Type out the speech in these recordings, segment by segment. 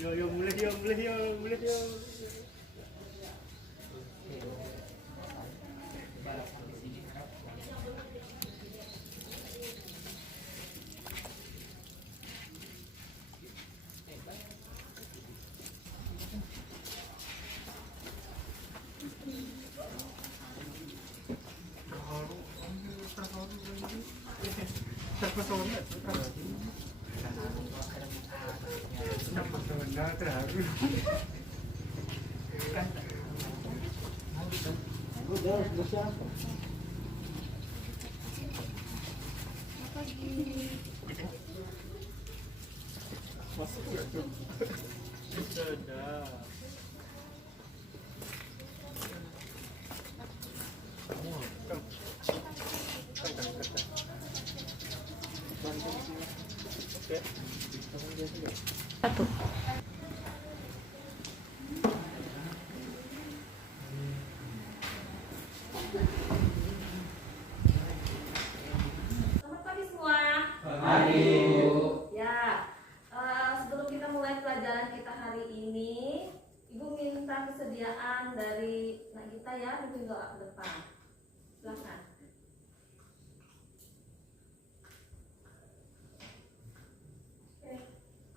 Yo mulai yo mulai yo mulai yo. Terpesona, terharu. Udah siapa? Masuk ya tuh. Sudah. Satu. Selamat pagi semua. Pagi, Bu. Ya, sebelum kita mulai pelajaran kita hari ini, Ibu minta kesediaan dari Nagita ya, mungkin doa ke depan. Silakan.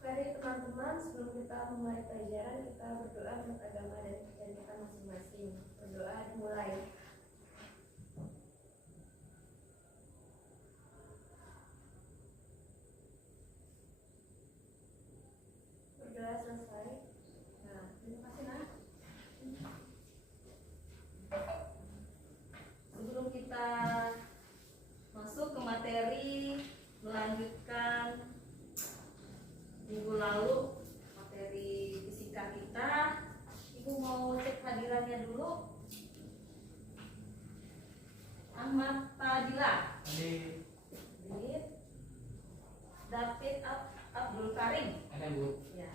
Mari teman-teman, sebelum kita mulai pelajaran, kita berdoa menurut agama dan kepercayaan kita masing-masing. Berdoa dimulai. Berdoa selesai. Nah, terima kasih nak. Sebelum kita masuk ke materi, melanjutkan minggu lalu materi fisika kita, Ibu mau cek hadirannya dulu. Ahmad Fadila, David Abdul Karim, Ada, Bu. ya.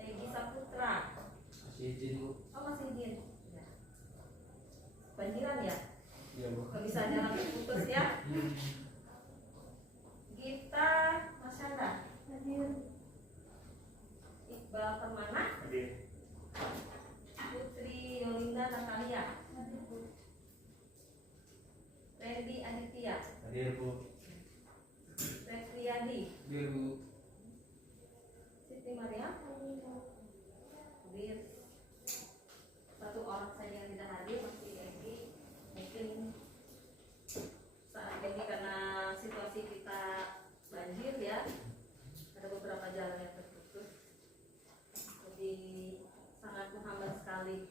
Egy Saputra, Masih izin, Bu. oh masih izin, ya. Banjiran ya, Iya, Bu. kalau bisa jangan putus ya. Gita Masyanda, Iqbal Permana, Hadir. Putri Yolinda Natalia, Randy Aditya, Hadir, Bu. Repriyadi, Hadir, Bu. Siti Maria, hadir. Satu orang saja yang tidak hadir, masih Egi. Mungkin saat ini karena situasi kita banjir ya, ada beberapa jalan yang terputus, jadi sangat menghambat sekali.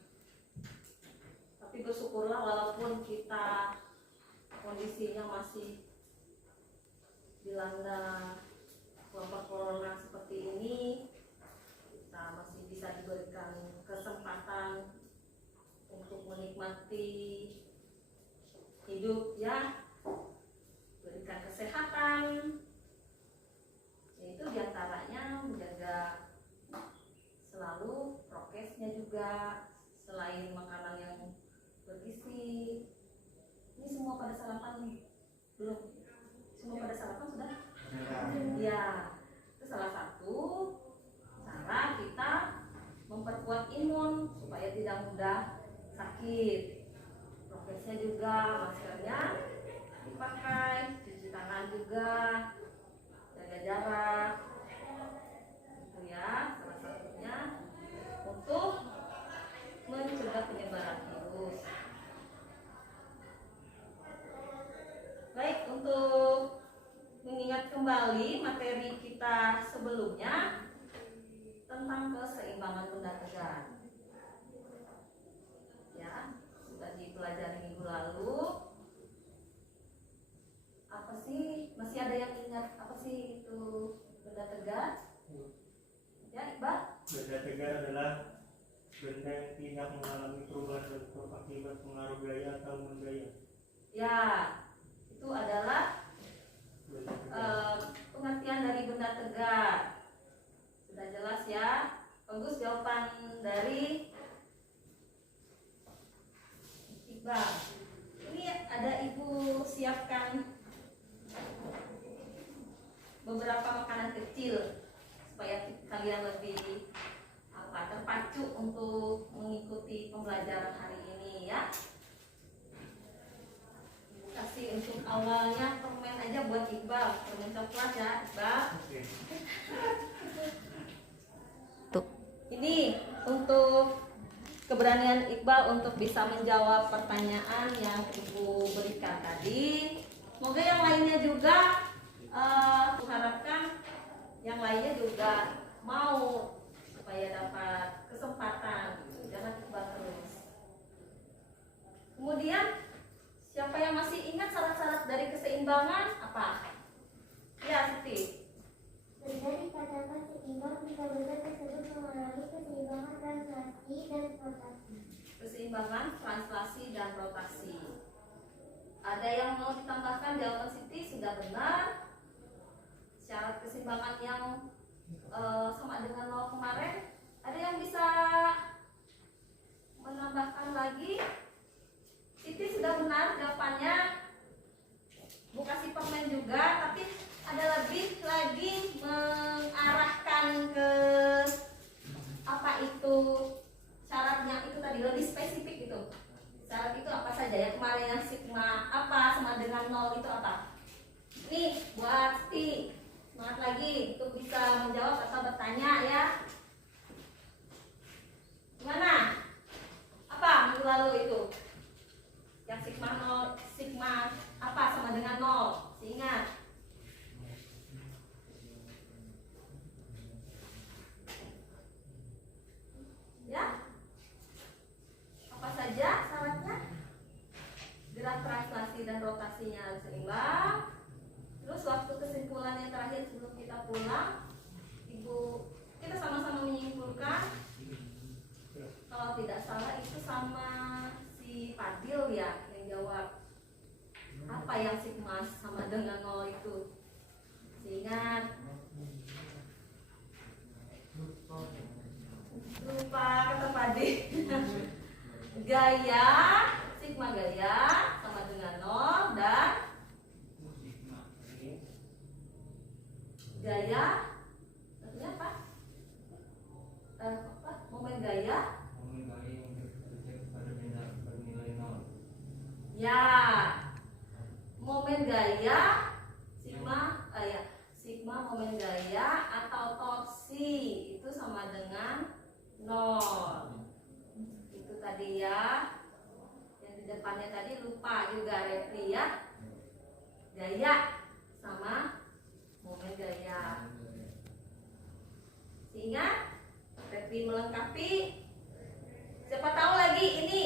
Tapi bersyukurlah walaupun kita kondisinya masih dilanda wabah corona seperti ini, kita masih bisa diberikan kesempatan untuk menikmati hidup ya, berikan kesehatan, yaitu diantaranya menjaga selalu prokesnya juga, selain makanan yang bergizi. Ini semua pada sarapan belum? Semua pada sarapan sudah? Ya, itu salah satu cara kita memperkuat imun supaya tidak mudah sakit. Prokesnya juga, maskernya dipakai, cuci tangan juga, jaga jarak, itu ya salah satunya untuk mencegah penyebaran virus. Baik, untuk mengingat kembali materi kita sebelumnya tentang keseimbangan benda tegak. Ya, sudah dipelajari minggu lalu. Apa sih? Masih ada yang ingat apa sih itu benda tegak? Ya, Iqbal? Benda tegar adalah benda yang tidak mengalami perubahan bentuk akibat pengaruh gaya atau menggaya. Ya, itu adalah Benda tegar. pengertian dari benda tegak. Sudah jelas ya. Bagus jawaban dari Iqbal. Ini ada Ibu siapkan beberapa makanan kecil supaya kalian lebih pelajaran hari ini ya. Kasih untuk awalnya permen aja buat Iqbal, permen coklat ya Iqbal. Oke. Ini untuk keberanian Iqbal untuk bisa menjawab pertanyaan yang Ibu berikan tadi. Semoga yang lainnya juga harapkan yang lainnya juga mau supaya dapat kesempatan. Jangan Iqbal terus. Kemudian siapa yang masih ingat syarat-syarat dari keseimbangan apa? Ya, Siti. Benda dikatakan seimbang jika benda tersebut mengalami keseimbangan translasi dan rotasi. Keseimbangan, translasi, dan rotasi. Ada yang mau ditambahkan? Jawaban Siti sudah benar. Syarat keseimbangan yang sama dengan 0 kemarin. Ada yang bisa menambahkan lagi? Siti sudah benar jawabannya. Bu kasih permen juga, tapi ada lebih lagi mengarahkan ke apa itu syaratnya itu tadi lebih spesifik itu. Syarat itu apa saja ya? Kemarin yang sigma apa sama dengan 0 itu apa? Nih buat Siti, semangat lagi untuk bisa menjawab atau bertanya ya. Gimana? Apa minggu lalu itu? Yang sigma 0, sigma apa sama dengan 0? Ingat. Ya? Apa saja syaratnya? Gerak translasi dan rotasinya harus seimbang. Terus waktu kesimpulan yang terakhir sebelum kita pulang, Ibu, kita sama-sama menyimpulkan. Kalau tidak salah itu sama si Fadil ya yang jawab. Apa yang sigma sama dengan 0 itu? Ingat. Lupa kata Fadil. Gaya, sigma gaya sama dengan 0 dan gaya artinya apa? Momen gaya ya, momen gaya sigma sigma momen gaya atau torsi itu sama dengan 0. Itu tadi ya. Yang di depannya tadi lupa juga repli ya. Gaya sama momen gaya. Sehingga repli melengkapi. Siapa tahu lagi ini.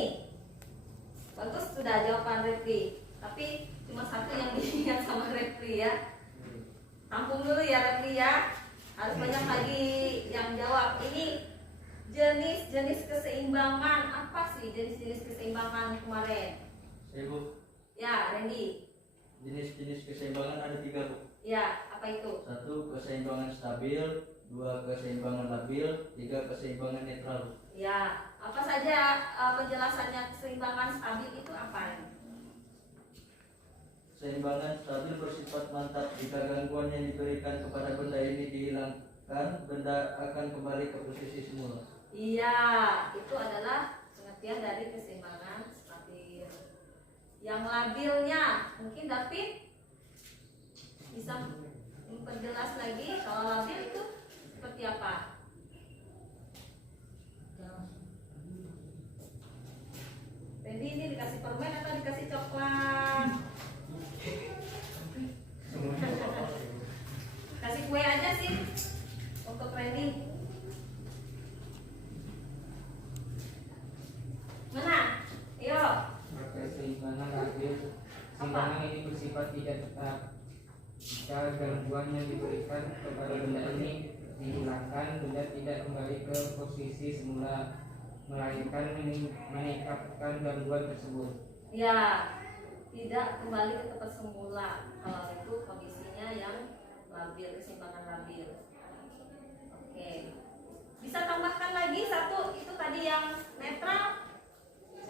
Bagus sudah jawaban repli. Tapi cuma satu yang diingat sama repli ya. Tampung dulu ya repli ya. Harus banyak lagi yang jawab. Ini jenis-jenis keseimbangan. Apa sih jenis-jenis keseimbangan kemarin? Bu. Ya, Randy. Jenis-jenis keseimbangan ada 3, Bu. Ya, apa itu? 1 keseimbangan stabil, 2 keseimbangan labil, 3 keseimbangan netral. Ya, apa saja penjelasannya keseimbangan stabil itu apa? Keseimbangan stabil bersifat mantap. Jika gangguan yang diberikan kepada benda ini dihilangkan, benda akan kembali ke posisi semula. Iya, itu adalah pengertian dari keseimbangan stabil. Yang labilnya, mungkin David bisa memperjelas lagi kalau labil itu seperti apa? Randy ini dikasih permen atau dikasih coklat? Kasih kue aja sih untuk Randy. Mana? Ayo. Keseimbangan labil. Keseimbangan ini bersifat tidak tetap. Jika gangguan yang diberikan kepada benda ini dihilangkan, benda tidak kembali ke posisi semula, melainkan meningkatkan gangguan tersebut. Ya, tidak kembali ke tempat semula. Kalau itu kondisinya yang labil, keseimbangan labil. Oke. Bisa tambahkan lagi satu, itu tadi yang netral.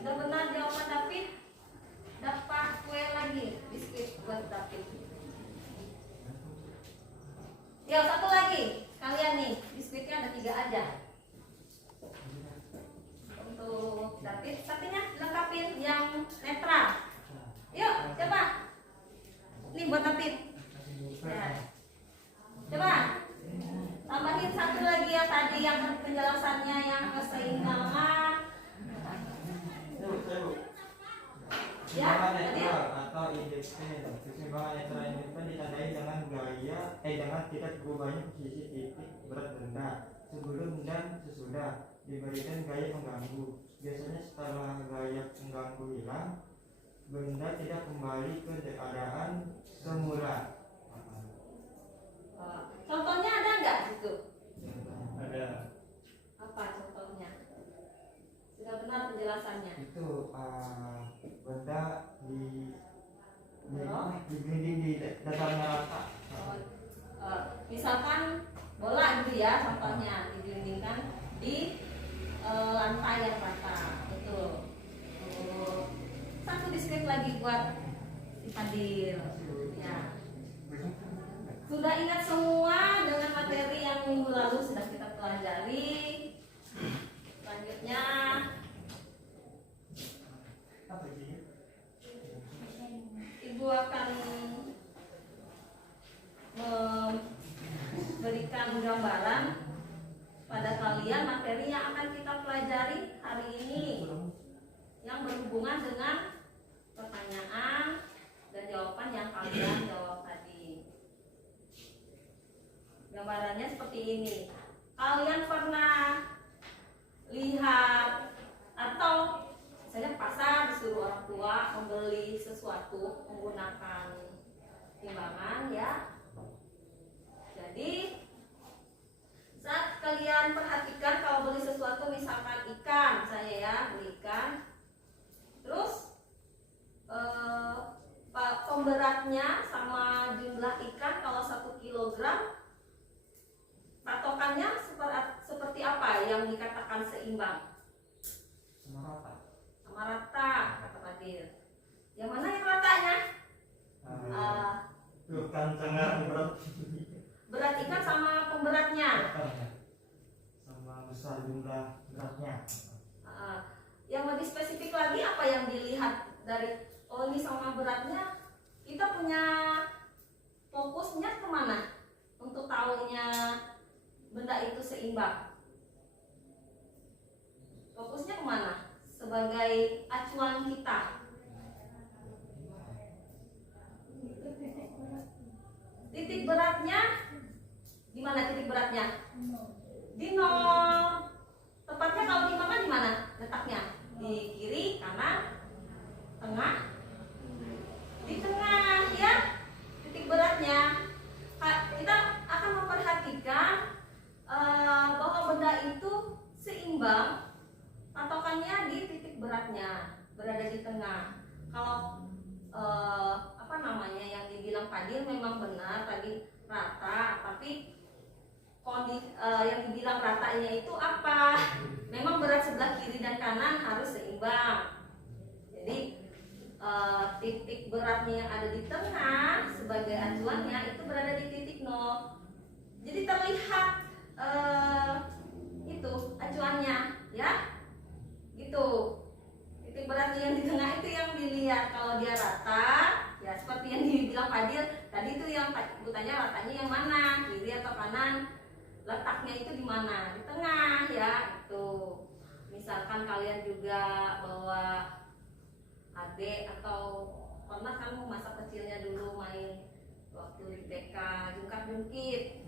Sudah benar jawaban David. Dapat kue lagi, biskuit buat David. Ya, satu lagi. Kalian nih, biskuitnya ada 3 aja. Untuk David Ulangi satu lagi yang tadi yang penjelasannya yang keseimbangan. Ya, Keseimbangan tadi. netral atau independen. Keseimbangan netral independen ditandai dengan dengan tidak berubahnya posisi titik berat benda sebelum dan sesudah diberikan gaya pengganggu. Biasanya setelah gaya pengganggu hilang, benda tidak kembali ke keadaan semula. Contohnya ada nggak situ? Ada Apa contohnya? Sudah benar penjelasannya. itu benda digelinding di dasarnya rata. Misalkan bola gitu ya, contohnya digelindingkan di lantai yang rata. Betul. Satu diskret lagi buat si Fadil. Ya. Sudah ingat semua dengan materi yang minggu lalu sudah kita pelajari. Selanjutnya Apa ini? Ibu akan memberikan gambaran pada kalian materi yang akan kita pelajari hari ini yang berhubungan dengan pertanyaan dan jawaban yang kalian jawab tadi. Gambarannya seperti ini. Kalian pernah lihat atau misalnya pasar disuruh orang tua membeli sesuatu menggunakan timbangan ya. Jadi saat kalian perhatikan kalau beli sesuatu misalkan ikan misalnya ya, beli ikan. Terus pemberatnya sama jumlah ikan kalau 1 kilogram patokannya seperti apa yang dikatakan seimbang? Sama rata kata Fadil. Yang mana yang ratanya? Bukan sangat berat. Berat ikan sama pemberatnya. Sama besar jumlah beratnya. Yang lebih spesifik lagi apa yang dilihat dari ini sama beratnya? Kita punya fokusnya kemana untuk tahunya benda itu seimbang? Fokusnya kemana sebagai acuan kita? Titik beratnya di mana? Titik beratnya di 0. Tepatnya kalau timbangan di mana letaknya? Di kiri, kanan, tengah? Di tengah ya. Titik beratnya kita akan memperhatikan bahwa benda itu seimbang, patokannya di titik beratnya, berada di tengah. Kalau yang dibilang Fadil memang benar tadi rata, tapi yang dibilang ratanya itu apa? Memang berat sebelah kiri dan kanan harus seimbang. Jadi titik beratnya yang ada di tengah sebagai acuannya itu berada di titik 0. Jadi terlihat itu acuannya ya, gitu. Titik beratnya yang di tengah itu yang dilihat. Kalau dia rata, ya seperti yang dibilang Fadil tadi itu yang Ibu tanya ratanya yang mana, kiri atau kanan, letaknya itu di mana? Di tengah ya, itu. Misalkan kalian juga bawa adik atau pernah kamu masa kecilnya dulu main waktu di TK jungkat-jungkit.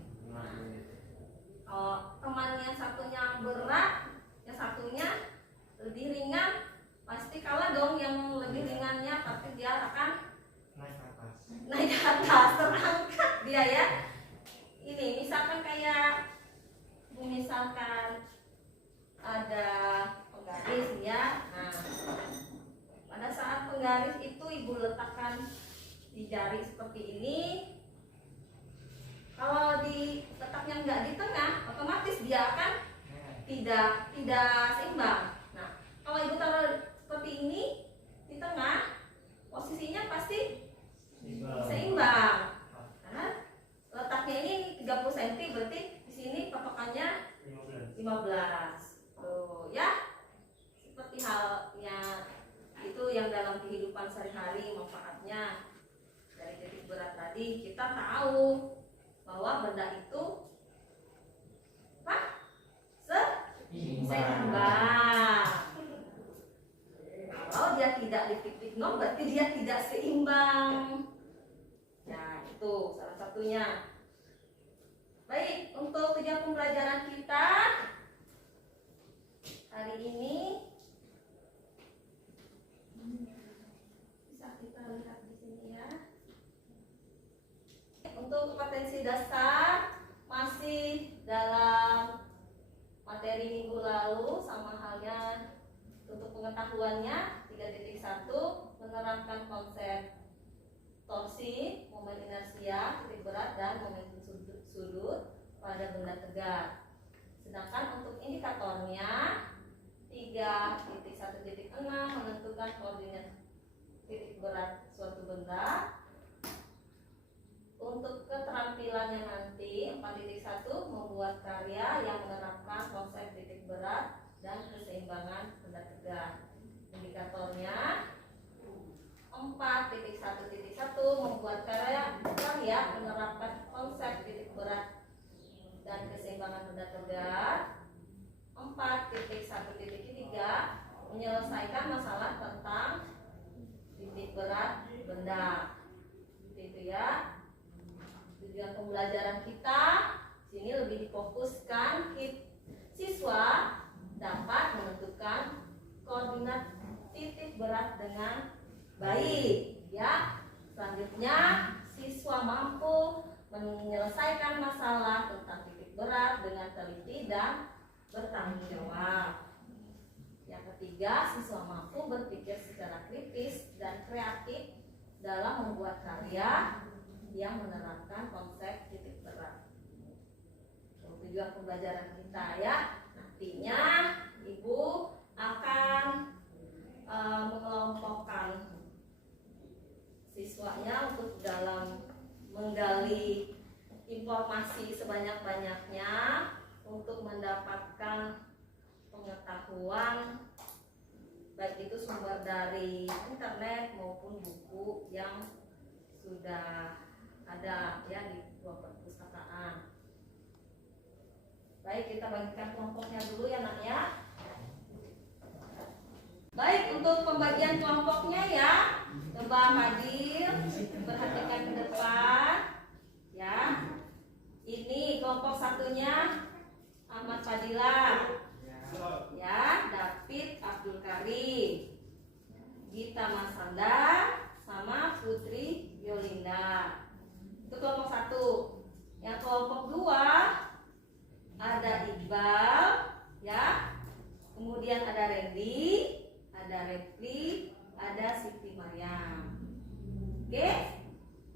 Kalau temannya satunya berat, yang satunya lebih ringan, pasti kalah dong yang lebih ringannya, tapi dia akan naik ke atas, terangkat dia ya. Ini misalkan kayak misalkan ada penggaris ya. Nah, pada saat penggaris itu Ibu letakkan di jari seperti ini. Kalau di letaknya nggak di tengah, otomatis dia akan tidak seimbang. Nah, kalau Ibu taruh seperti ini di tengah, posisinya pasti seimbang. Karena letaknya ini 30 cm, berarti di sini patokannya 15. Tuh ya. Seperti halnya itu yang dalam kehidupan sehari-hari manfaatnya dari titik berat tadi, kita tahu bahwa benda itu positif 0 berarti dia tidak seimbang. Ya, itu salah satunya. Baik, untuk tujuan pembelajaran kita hari ini bisa kita lihat di sini ya. Untuk kompetensi dasar masih dalam materi minggu lalu, sama halnya untuk pengetahuannya 3.1 menerapkan konsep torsi, momen inersia, titik berat dan momentum sudut pada benda tegak. Sedangkan untuk indikatornya 3.1.6 menentukan koordinat titik berat suatu benda. Untuk keterampilannya nanti 4.1 membuat karya yang menerapkan konsep titik berat dan keseimbangan benda tegak. Indikatornya 4.1.1 membuat karya menerapkan konsep titik berat dan keseimbangan benda tegak. 4.1.3 menyelesaikan masalah tentang titik berat benda. Itu ya. Tujuan pembelajaran kita sini lebih difokuskan siswa dapat menentukan koordinat titik berat dengan baik ya. Selanjutnya siswa mampu menyelesaikan masalah tentang titik berat dengan teliti dan bertanggung jawab. Yang ketiga, siswa mampu berpikir secara kritis dan kreatif dalam membuat karya yang menerapkan konsep titik berat. Tujuan pembelajaran kita ya, nantinya Ibu akan mengelompokkan siswanya untuk dalam menggali informasi sebanyak-banyaknya untuk mendapatkan pengetahuan, baik itu sumber dari internet maupun buku yang sudah ada ya di ruang perpustakaan. Baik, kita bagikan kelompoknya dulu ya nak ya. Baik, untuk pembagian kelompoknya ya, coba Fadil perhatikan ke depan ya. Ini kelompok satunya Ahmad Fadila ya, David Abdul Karim, Gita Masanda sama Putri Yolinda. Itu kelompok satu. Yang kelompok dua ada Iqbal ya, kemudian ada Randy, ada Repli, ada Siti Maryam. Oke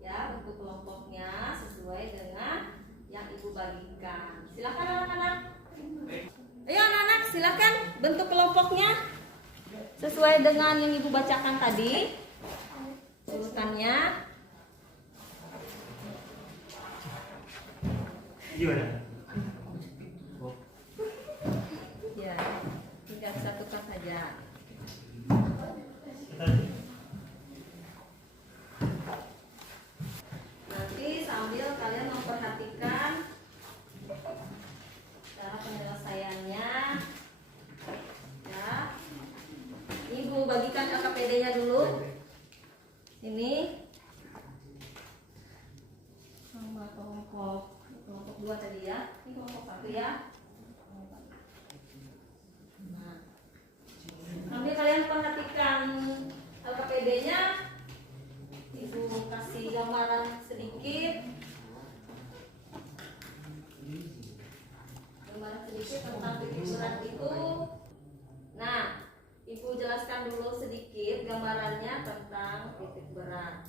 ya, untuk kelompoknya sesuai dengan yang Ibu bagikan. Silakan anak-anak. Ayo anak-anak, silakan bentuk kelompoknya sesuai dengan yang Ibu bacakan tadi urutannya. Gimana? Ya, tinggal disatukan saja. Nanti sambil kalian memperhatikan cara penyelesaiannya ya. Ibu bagikan LKPD-nya dulu. Ini sama kelompok dua tadi ya. Ini kelompok satu ya. Nah, sambil kalian perhatikan LKPD-nya, Ibu kasih gambaran sedikit. Gambaran sedikit tentang titik berat itu. Nah, Ibu jelaskan dulu sedikit gambarannya tentang titik berat.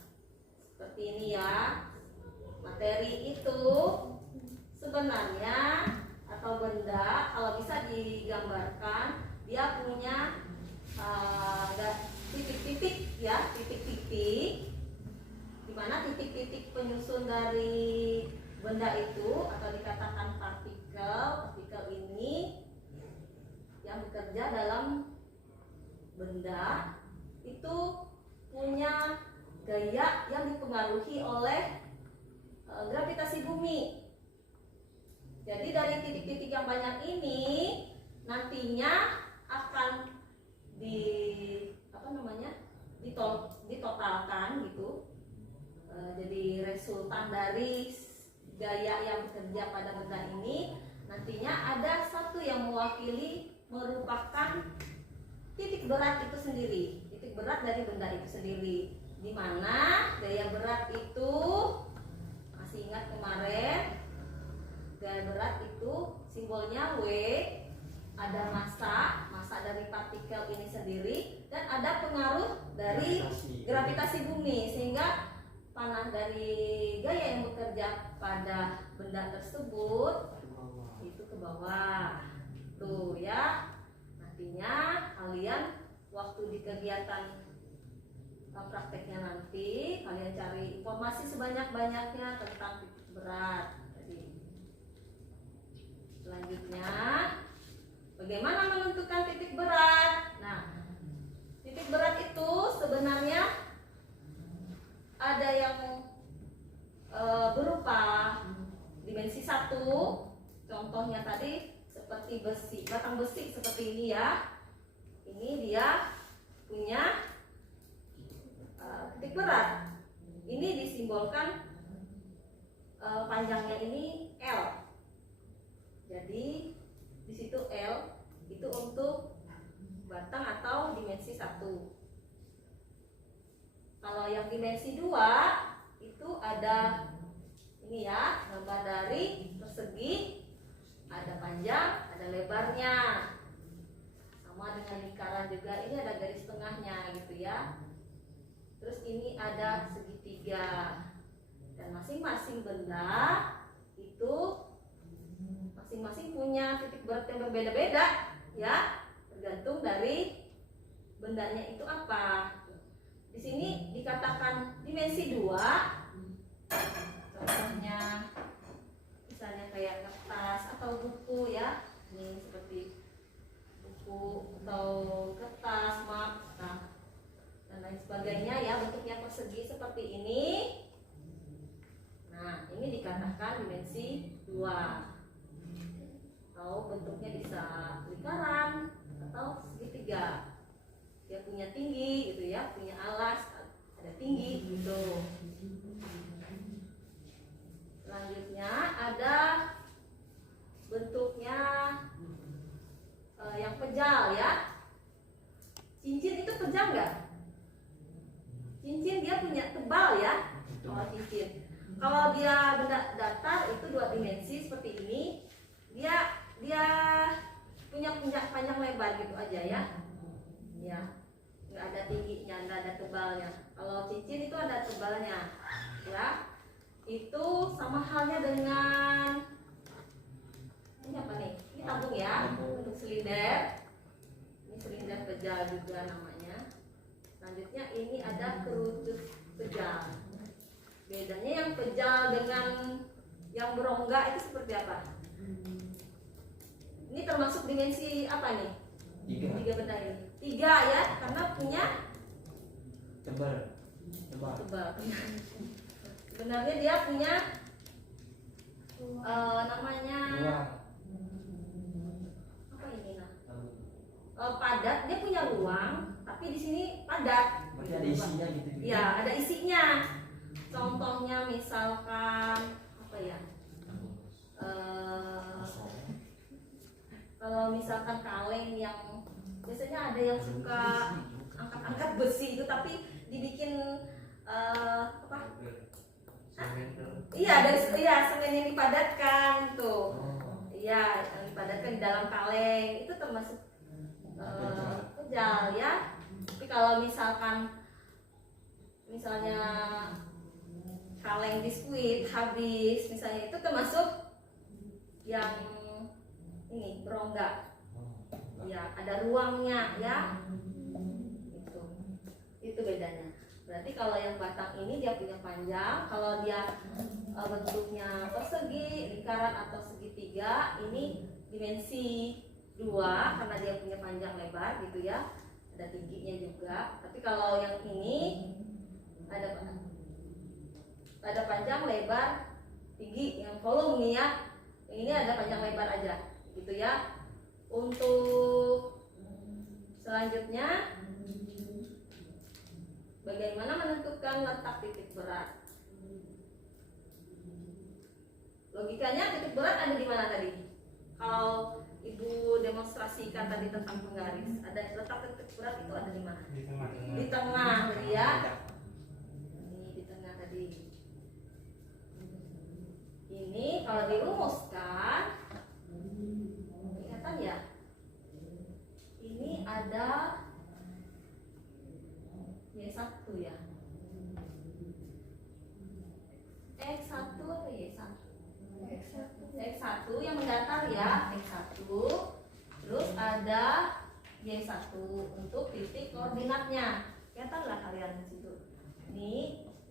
Seperti ini ya. Materi itu sebenarnya atau benda kalau bisa digambarkan dia punya titik-titik ya, titik-titik, dimana titik-titik penyusun dari benda itu atau dikatakan partikel ini yang bekerja dalam benda itu punya gaya yang dipengaruhi oleh gravitasi bumi. Jadi dari titik-titik yang banyak ini nantinya akan yang mewakili merupakan titik berat itu sendiri, titik berat dari benda itu sendiri, di mana gaya berat itu, masih ingat kemarin, gaya berat itu simbolnya W, ada massa dari partikel ini sendiri, dan ada pengaruh dari gravitasi bumi, sehingga panah dari gaya yang bekerja pada benda tersebut itu ke bawah. Tuh ya, nantinya kalian waktu di kegiatan prakteknya nanti kalian cari informasi sebanyak-banyaknya tentang titik berat. Jadi selanjutnya, bagaimana menentukan titik berat? Nah, titik berat itu sebenarnya ada yang berupa dimensi 1, contohnya tadi seperti besi, batang besi seperti ini ya. Ini dia punya titik berat. Ini disimbolkan panjangnya ini L. Jadi di situ L itu untuk batang atau dimensi 1. Kalau yang dimensi 2 itu ada ini ya, gambar dari persegi, ada panjang, ada lebarnya. Sama dengan lingkaran juga, ini ada garis tengahnya gitu ya. Terus ini ada segitiga. Dan masing-masing benda itu masing-masing punya titik berat yang berbeda-beda ya, tergantung dari bendanya itu apa. Di sini dikatakan dimensi 2. Contohnya misalnya kayak kertas atau buku ya. Ini seperti buku atau kertas, map, dan lain sebagainya ya, bentuknya persegi seperti ini. Nah, ini dikatakan dimensi 2. Atau bentuknya bisa lingkaran atau segitiga. Dia punya tinggi gitu ya, punya alas, ada tinggi gitu. Selanjutnya ada bentuknya yang pejal ya. Cincin itu pejal nggak? Cincin dia punya tebal ya. Kalau cincin, kalau dia benda datar itu 2 dimensi seperti ini, dia punya panjang lebar gitu aja ya. Ya, nggak ada tingginya, nggak ada tebalnya. Kalau cincin itu ada tebalnya, ya. Itu sama halnya dengan ini apa nih? Ini tabung ya, untuk silinder. Ini silinder pejal juga namanya. Selanjutnya ini ada kerucut pejal. Bedanya yang pejal dengan yang berongga itu seperti apa? Ini termasuk dimensi apa nih? 3 benda ini. 3 ya, karena punya Tebal. tebal. Sebenarnya dia punya namanya apa ini nah? Padat. Dia punya ruang, tapi di sini padat. Masih ada isinya gitu. Ya, ada isinya. Contohnya misalkan apa ya? Kalau misalkan kaleng yang biasanya ada yang suka angkat-angkat besi itu, tapi dibikin apa? Iya, dari semen yang dipadatkan tuh. Iya, yang dipadatkan di dalam kaleng itu termasuk pejal ya. Tapi kalau misalnya kaleng biskuit habis misalnya, itu termasuk yang ini berongga. Ya, ada ruangnya ya. Itu bedanya. Berarti kalau yang batang ini dia punya panjang, kalau dia bentuknya persegi, lingkaran atau segitiga, ini dimensi 2 karena dia punya panjang lebar gitu ya. Ada tingginya juga. Tapi kalau yang ini ada panjang, lebar, tinggi, yang volume nih ya. Yang ini ada panjang lebar aja gitu ya. Untuk selanjutnya, bagaimana menentukan letak titik berat? Logikanya titik berat ada di mana tadi? Kalau Ibu mendemonstrasikan tadi tentang penggaris. Ada letak titik berat itu ada di mana? Di tengah. Di tengah tadi ya. Ini di tengah tadi. Ini kalau dirumuskan, kelihatan ya? Ini ada Y1 ya. X1 atau Y1? X1 yang mendatar ya, X1. Terus ada Y1 untuk titik koordinatnya. Kelihatan lah kalian di situ. Ini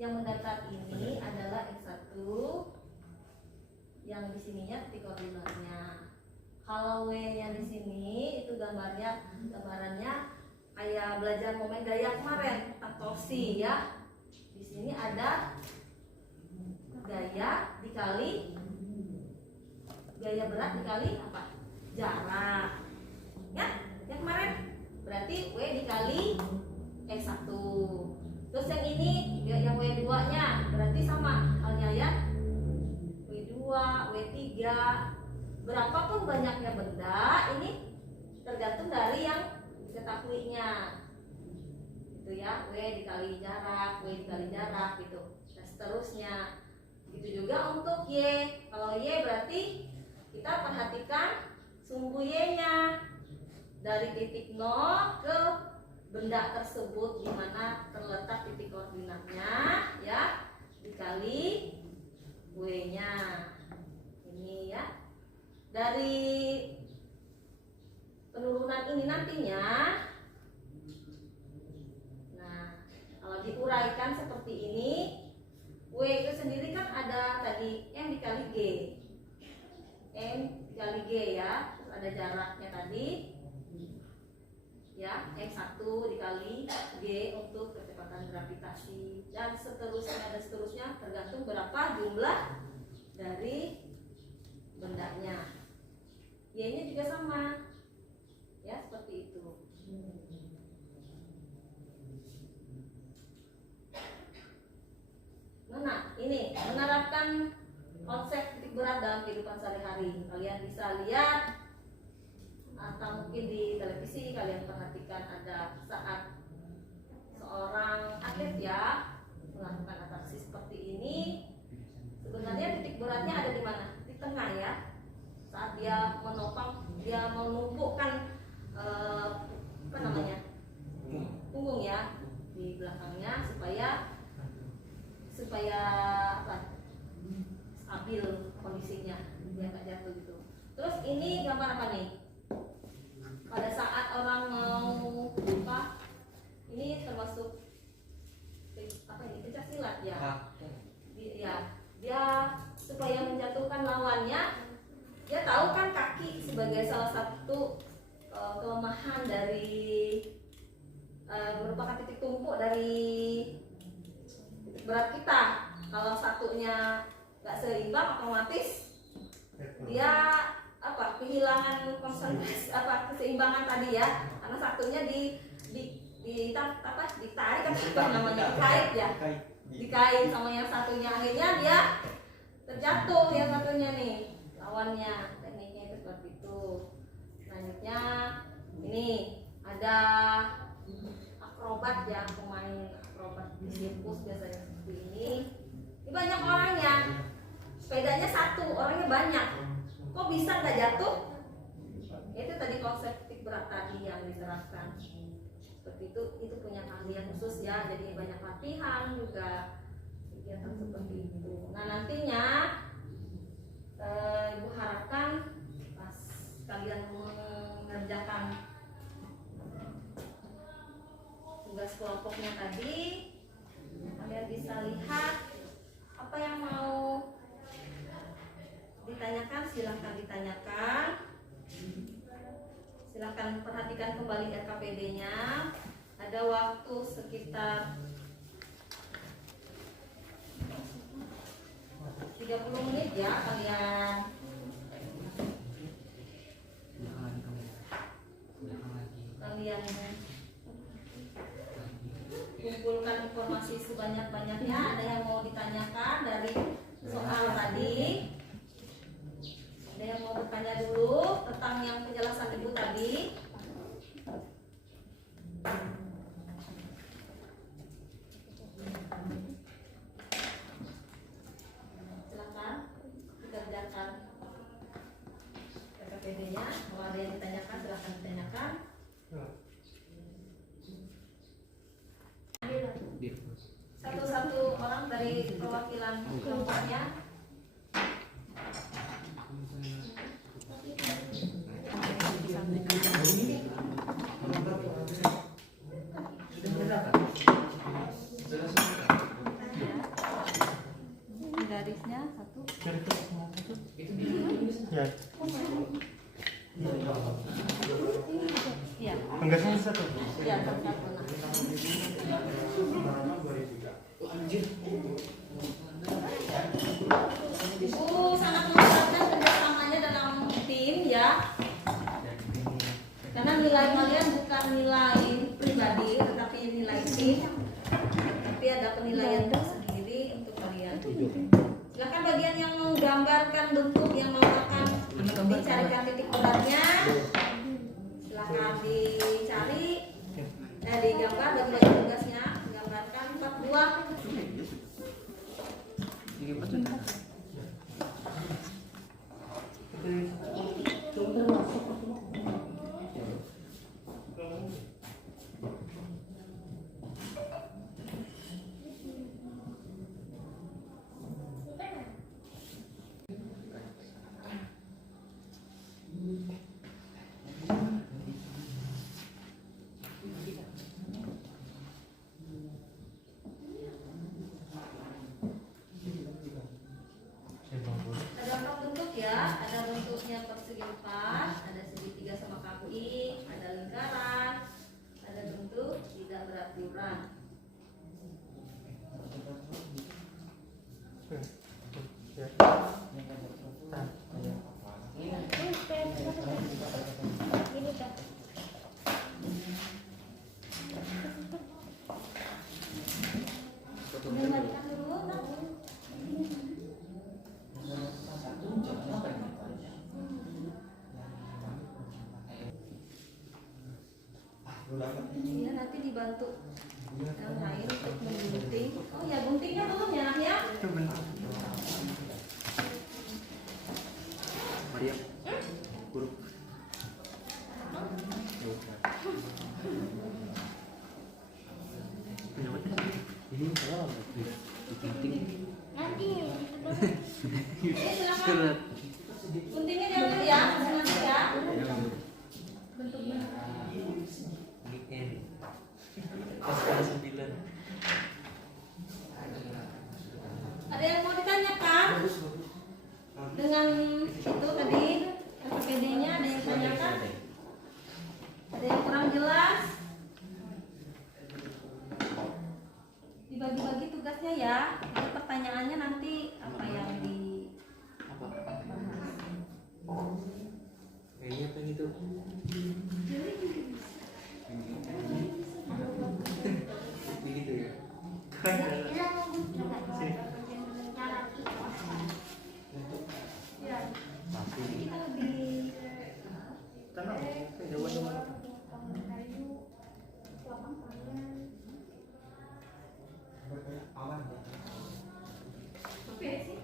yang mendatar ini adalah X1. Yang di sininya titik koordinatnya. Kalau W-nya di sini itu gambarannya kayak belajar momen gaya kemarin, torsi ya. Di sini ada gaya dikali gaya berat dikali apa? Jarak. Ya, yang kemarin berarti W dikali X1. Terus yang ini yang W2-nya berarti sama halnya ya. W2, W3. Berapapun banyaknya benda ini tergantung dari yang diketahuinya. Itu ya, W dikali jarak, W dikali jarak gitu. Dan seterusnya. Begitu juga untuk Y. Kalau Y berarti kita perhatikan sumbu Y-nya dari titik 0 ke benda tersebut di mana terletak titik koordinatnya ya, dikali W-nya. Ini ya. Dari penurunan ini nantinya, nah kalau diuraikan seperti ini, W itu sendiri kan ada tadi M dikali G. M dikali G ya. Terus ada jaraknya tadi. Ya, M1 dikali G untuk kecepatan gravitasi. Dan seterusnya tergantung berapa jumlah dari bendanya. Y-nya juga sama. Ya, seperti itu. Nah, ini menerapkan konsep titik berat dalam kehidupan sehari-hari. Kalian bisa lihat atau mungkin di televisi kalian perhatikan ada saat seorang atlet ya melakukan atraksi seperti ini. Sebenarnya titik beratnya ada di mana? Di tengah ya. Saat dia menopang, dia menumpukan apa namanya? Punggung ya di belakangnya supaya apa? Stabil kondisinya, dia nggak jatuh gitu. Terus ini gambar apa nih? Pada saat orang mau apa? Ini termasuk apa ini? Pencak silat ya. Dia supaya menjatuhkan lawannya, dia tahu kan kaki sebagai salah satu kelemahan dari merupakan titik tumpuk dari titik berat kita. Kalau satunya nggak seimbang, otomatis dia apa kehilangan konsentrasi keseimbangan tadi ya, karena satunya ditarik apa namanya, dikait sama yang satunya, akhirnya dia terjatuh yang satunya nih lawannya. Tekniknya itu seperti itu. Selanjutnya ini ada akrobat ya, pemain akrobat di sirkus biasanya seperti ini. Ini banyak orangnya, sepedanya satu, orangnya banyak. Kok bisa nggak jatuh? Itu tadi konsep titik berat tadi yang diterapkan. Seperti itu punya keahlian khusus ya. Jadi banyak latihan juga kegiatan seperti itu. Nah nantinya Ibu harapkan pas kalian mengerjakan tugas kelompoknya tadi, kalian bisa lihat apa yang mau ditanyakan, silahkan ditanyakan. Silahkan perhatikan kembali RKPD-nya. Ada waktu sekitar 30 menit ya kalian. Kalian kumpulkan informasi sebanyak-banyaknya. Ada yang mau ditanyakan dari soal tadi? Ada yang mau bertanya dulu tentang yang penjelasan Ibu tadi? lagi. Silakan dikerjakan PPPD-nya. Kalau ada yang ditanyakan silakan ditanyakan. Satu-satu orang dari perwakilan kelompoknya. Garisnya satu. Ya. Iya. Penggasnya satu. Iya, satu-satu. Ibu sangat mengharapkan kerjasamanya dalam tim ya. Karena nilai kalian bukan nilai pribadi, tetapi nilai tim. Tapi ada penilaian tersendiri untuk kalian. Silakan bagian yang menggambarkan bentuk yang menggunakan dicarikan titik beratnya. Silakan dicari, digambar bagi-bagi tugasnya, gambarkan 4 buah. Ada 4 bentuk ya, ada bentuknya persegi 4, ada segitiga sama kaki, ada lingkaran, ada bentuk tidak beraturan. Kembalikan dulu, nah. Iya, nanti dibantu yang lain untuk menggunting. Oh ya, guntingnya belum ya, Nak, ya? Maria, guru. Ini kalau digunting. Nanti Silakan. Guntingnya diambil ya, masing-masing ya. Weekend. Pas kelas 9. Ada yang mau ditanyakan? Dengan itu tadi PPD-nya ada yang tanyakan? Ada yang kurang jelas? Dibagi-bagi tugasnya ya. Jadi pertanyaannya nanti apa yang di Kayaknya kan itu. Begitu ya. ya. Jadi kita lebih oke sih.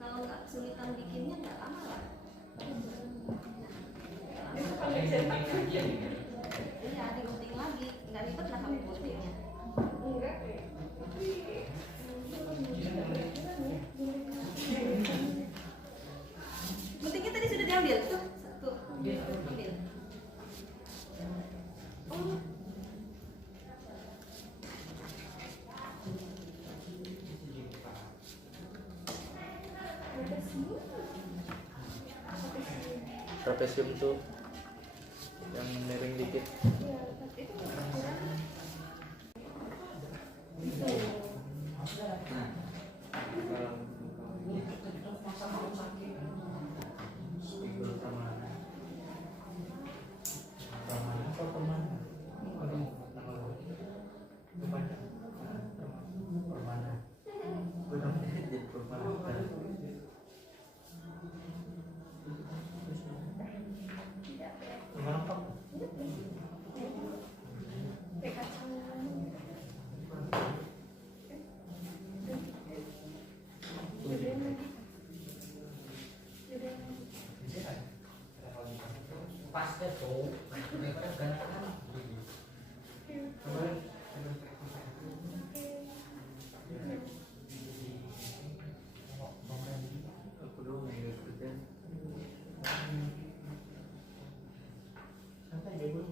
Kalau nggak kesulitan bikinnya nggak lama lah. Iya, digunting lagi, nggak ribet lah kamu guntingnya. Guntingnya tadi sudah diambil tuh, satu, ambil. Trapesium tuh yang miring dikit. pas deh tuh daripada gantian kemarin Aku doang yang gak kerjaan. Santai deh gue.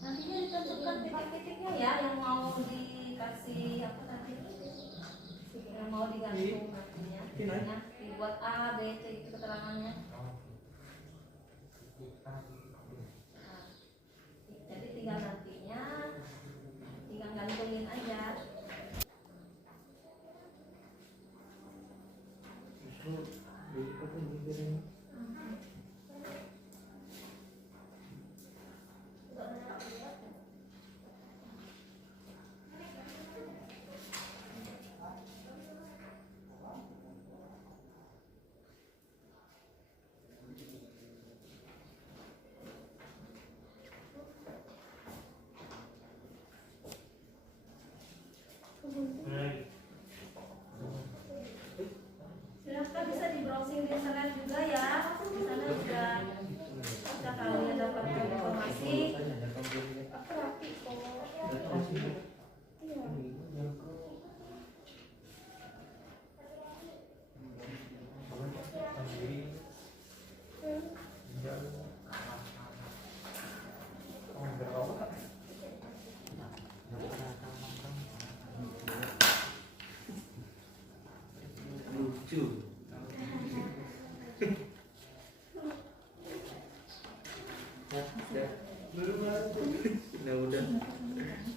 Nantinya ditentukan titik-titiknya ya yang mau dikasih apa tadi? Yang mau digantung nantinya. Nah, dibuat A, B, C itu keterangannya. Nah, jadi tinggal nantinya tinggal gantungin aja. Silahkan bisa di browsing di internet juga ya. Di sana juga bisa kalian dapat informasi. Aku rapi kok. Iya. Lucu.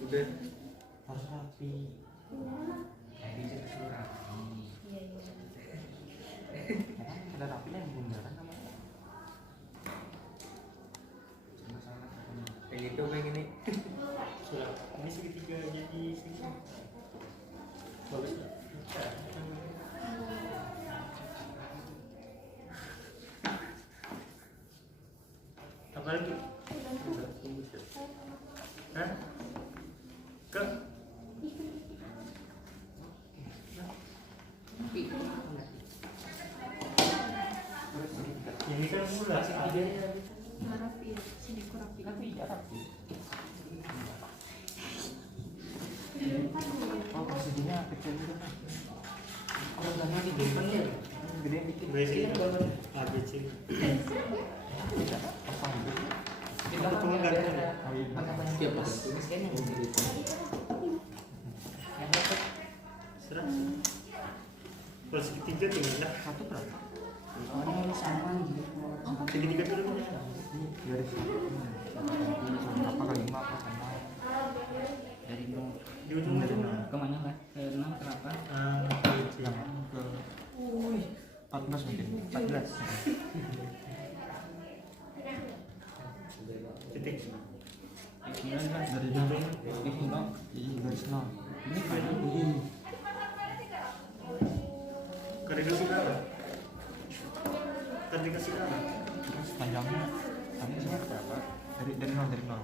Udah. Harus rapi. kayak bisa surat Ada rapinya yang bundaran namanya. masalah Yang itu pengen ini. Surat ini segitiga jadi segitiga. Bagus nggak? Apa lagi? Hah? Ke? Yang ini kan mula sih oh persedinya kecil gitu kan. kalau nggak di depan ya Gede dikit. Biasanya banget ABC. Apa gitu? kita Aku cuma ganti. tiap pas tulis kan yang di depan yang dapat Serah sih. Kalau segitiga tinggal satu berapa? soalnya sama gitu Segitiga tuh lebih garis berapa kali 5 apa kan? dari 0 Di ujung dari kemana lah ke 6 ke 8 ke 14 mungkin 14 titik 9 kan dari ujung itu dong iya garis 0 ini kan garis dulu ke arah tadi kasih ke arah panjangnya tadi sih berapa dari 0 dari 0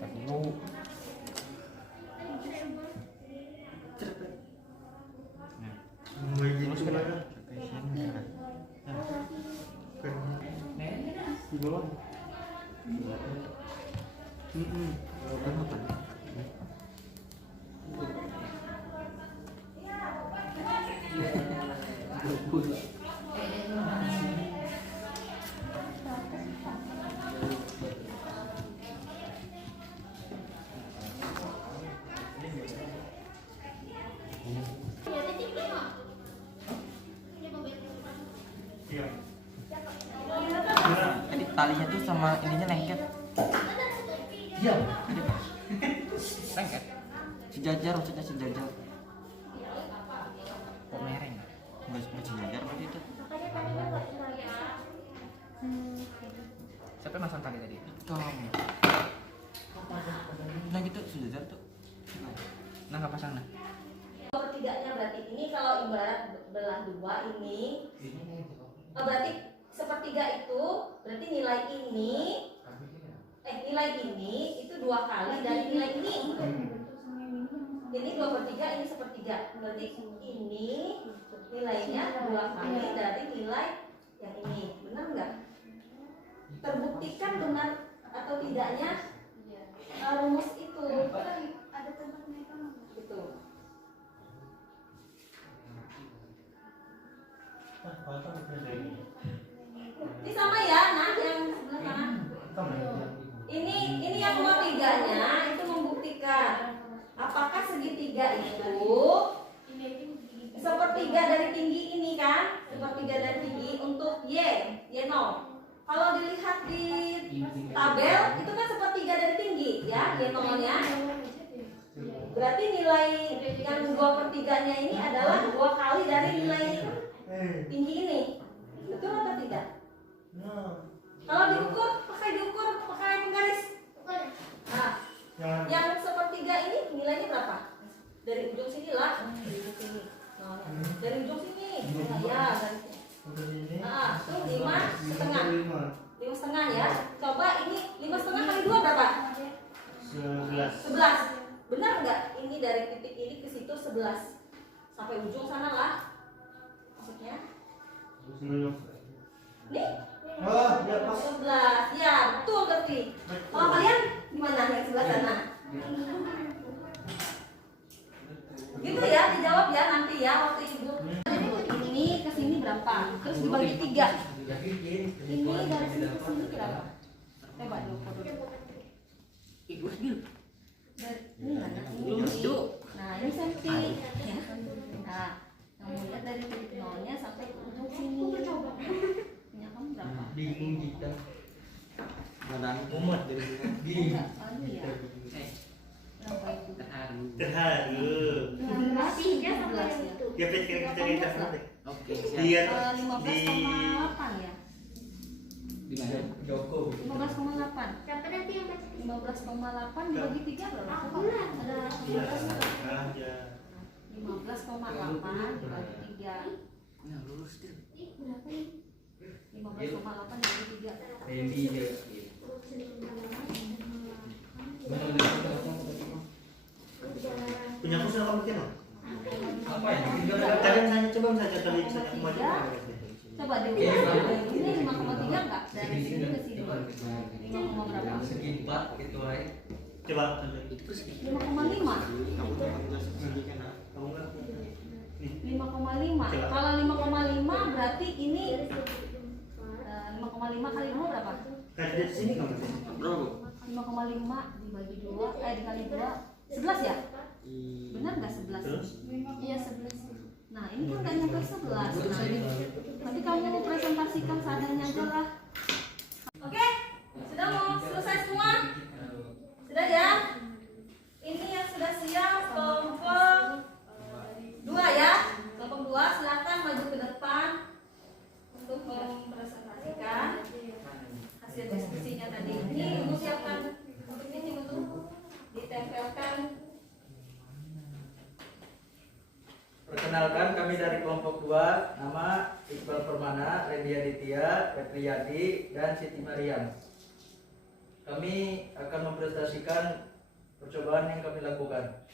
40 terus ke mana? Di bawah. Kenapa? Iya. Tadi talinya tuh sama ininya lengket. iya Lengket. Sejajar maksudnya sejajar. Kok mereng? Enggak sejajar berarti itu. siapa yang masang tali tadi Kamu. Nah gitu sejajar tuh. nah nggak pasang nah Pertiganya berarti ini kalau ibarat belah dua ini, berarti sepertiga itu berarti nilai ini itu 2 kali dari nilai ini. Ini 2/3, ini sepertiga. Berarti ini nilainya 2 kali dari nilai yang ini. Benar nggak? Terbuktikan benar atau tidaknya rumus itu. Ada tempat mereka Gitu. Ini sama ya, nah yang sebelah sana. Ini yang nomor 3-nya itu membuktikan apakah segitiga itu sepertiga dari tinggi ini kan? Sepertiga dari tinggi untuk Y0. Kalau dilihat di tabel itu kan sepertiga dari tinggi ya, Y0-nya. Berarti nilai yang 2/3-nya ini adalah 2 kali dari nilai tinggi ini. Betul atau tidak? Kalau diukur pakai penggaris. Nah, yang sepertiga ini nilainya berapa? Dari ujung sini lah, dari ujung sini. Dari ujung sini. Ya, dari sini. Itu 5,5. 5,5 ya. Coba ini 5,5 kali 2 berapa? 11. Benar nggak? Ini dari titik ini ke situ 11. Sampai ujung sana lah. Maksudnya? Nih? Oh, ya pas. 11. Ya, betul berarti. Kalau kalian gimana yang sebelah sana? Gitu ya, dijawab ya nanti ya waktu ibu. Ini ke sini berapa? Terus dibagi 3. Ini dari sini ke sini berapa? Coba dulu. Ini mana? Ini. Nah, ini senti ya. Nah, kamu lihat dari titik nolnya sampai ke ujung sini. Punya kamu berapa? Bingung kita. Badan Umat dari bingung. Enggak, aduh ya. Berapa itu? Terharu. 16 ya. Ya kita cerita nanti. Oke, siap. Lihat 15,8 ya. Di mana? Joko. 15,8. Siapa nanti yang baca? 15,8 dibagi 3 berapa? Aku lah. Ada Iya. Ya. 15,8 dibagi 3. Nah, lurus deh. berapa nih? 15,8 dibagi 3. Randy dia. Punya aku sudah kamu kira? Apa ya? Kadang saya coba saja tadi saya kemarin. Coba deh. Ini 5,3 enggak? Dari sini ke sini. 5, berapa? Segi 4 gitu aja. Coba. 5,5. Kamu tuh 14 pendidikan ah. Kamu enggak? 5,5. Kalau 5,5 berarti ini 5,5 kali 2 berapa? Kan di sini kamu. Berapa? 5,5 dibagi 2 dikali 2 11 ya? Benar nggak 11? Terus? Iya 11. Nah ini kan nggak nyampe 11. Nah, ini. Nanti kamu presentasikan seadanya aja lah. Oke, sudah mau selesai semua? Sudah ya? Ini yang sudah siap kelompok 2 ya. Kelompok 2 silakan maju ke depan untuk mempresentasikan hasil diskusinya tadi. Ini ibu siapkan ini untuk ditempelkan. Perkenalkan, kami dari kelompok 2, nama Iqbal Permana, Randy Aditya, Petriyadi, dan Siti Mariam. Kami akan mempresentasikan percobaan yang kami lakukan.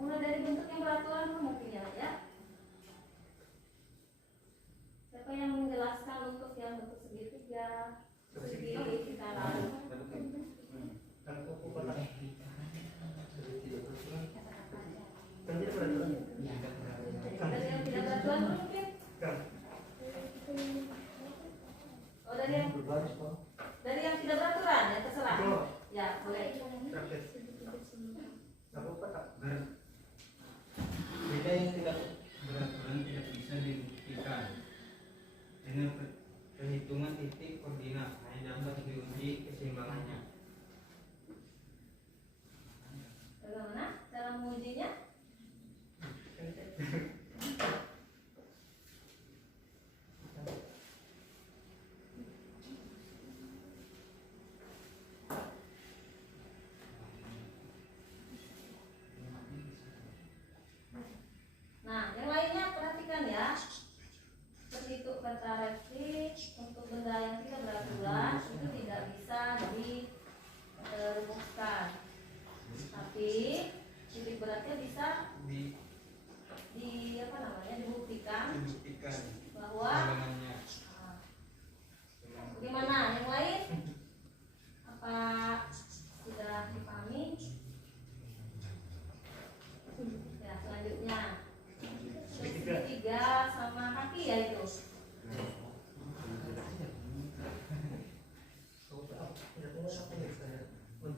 Mulai dari bentuk yang beraturan mungkin ya. Siapa yang menjelaskan?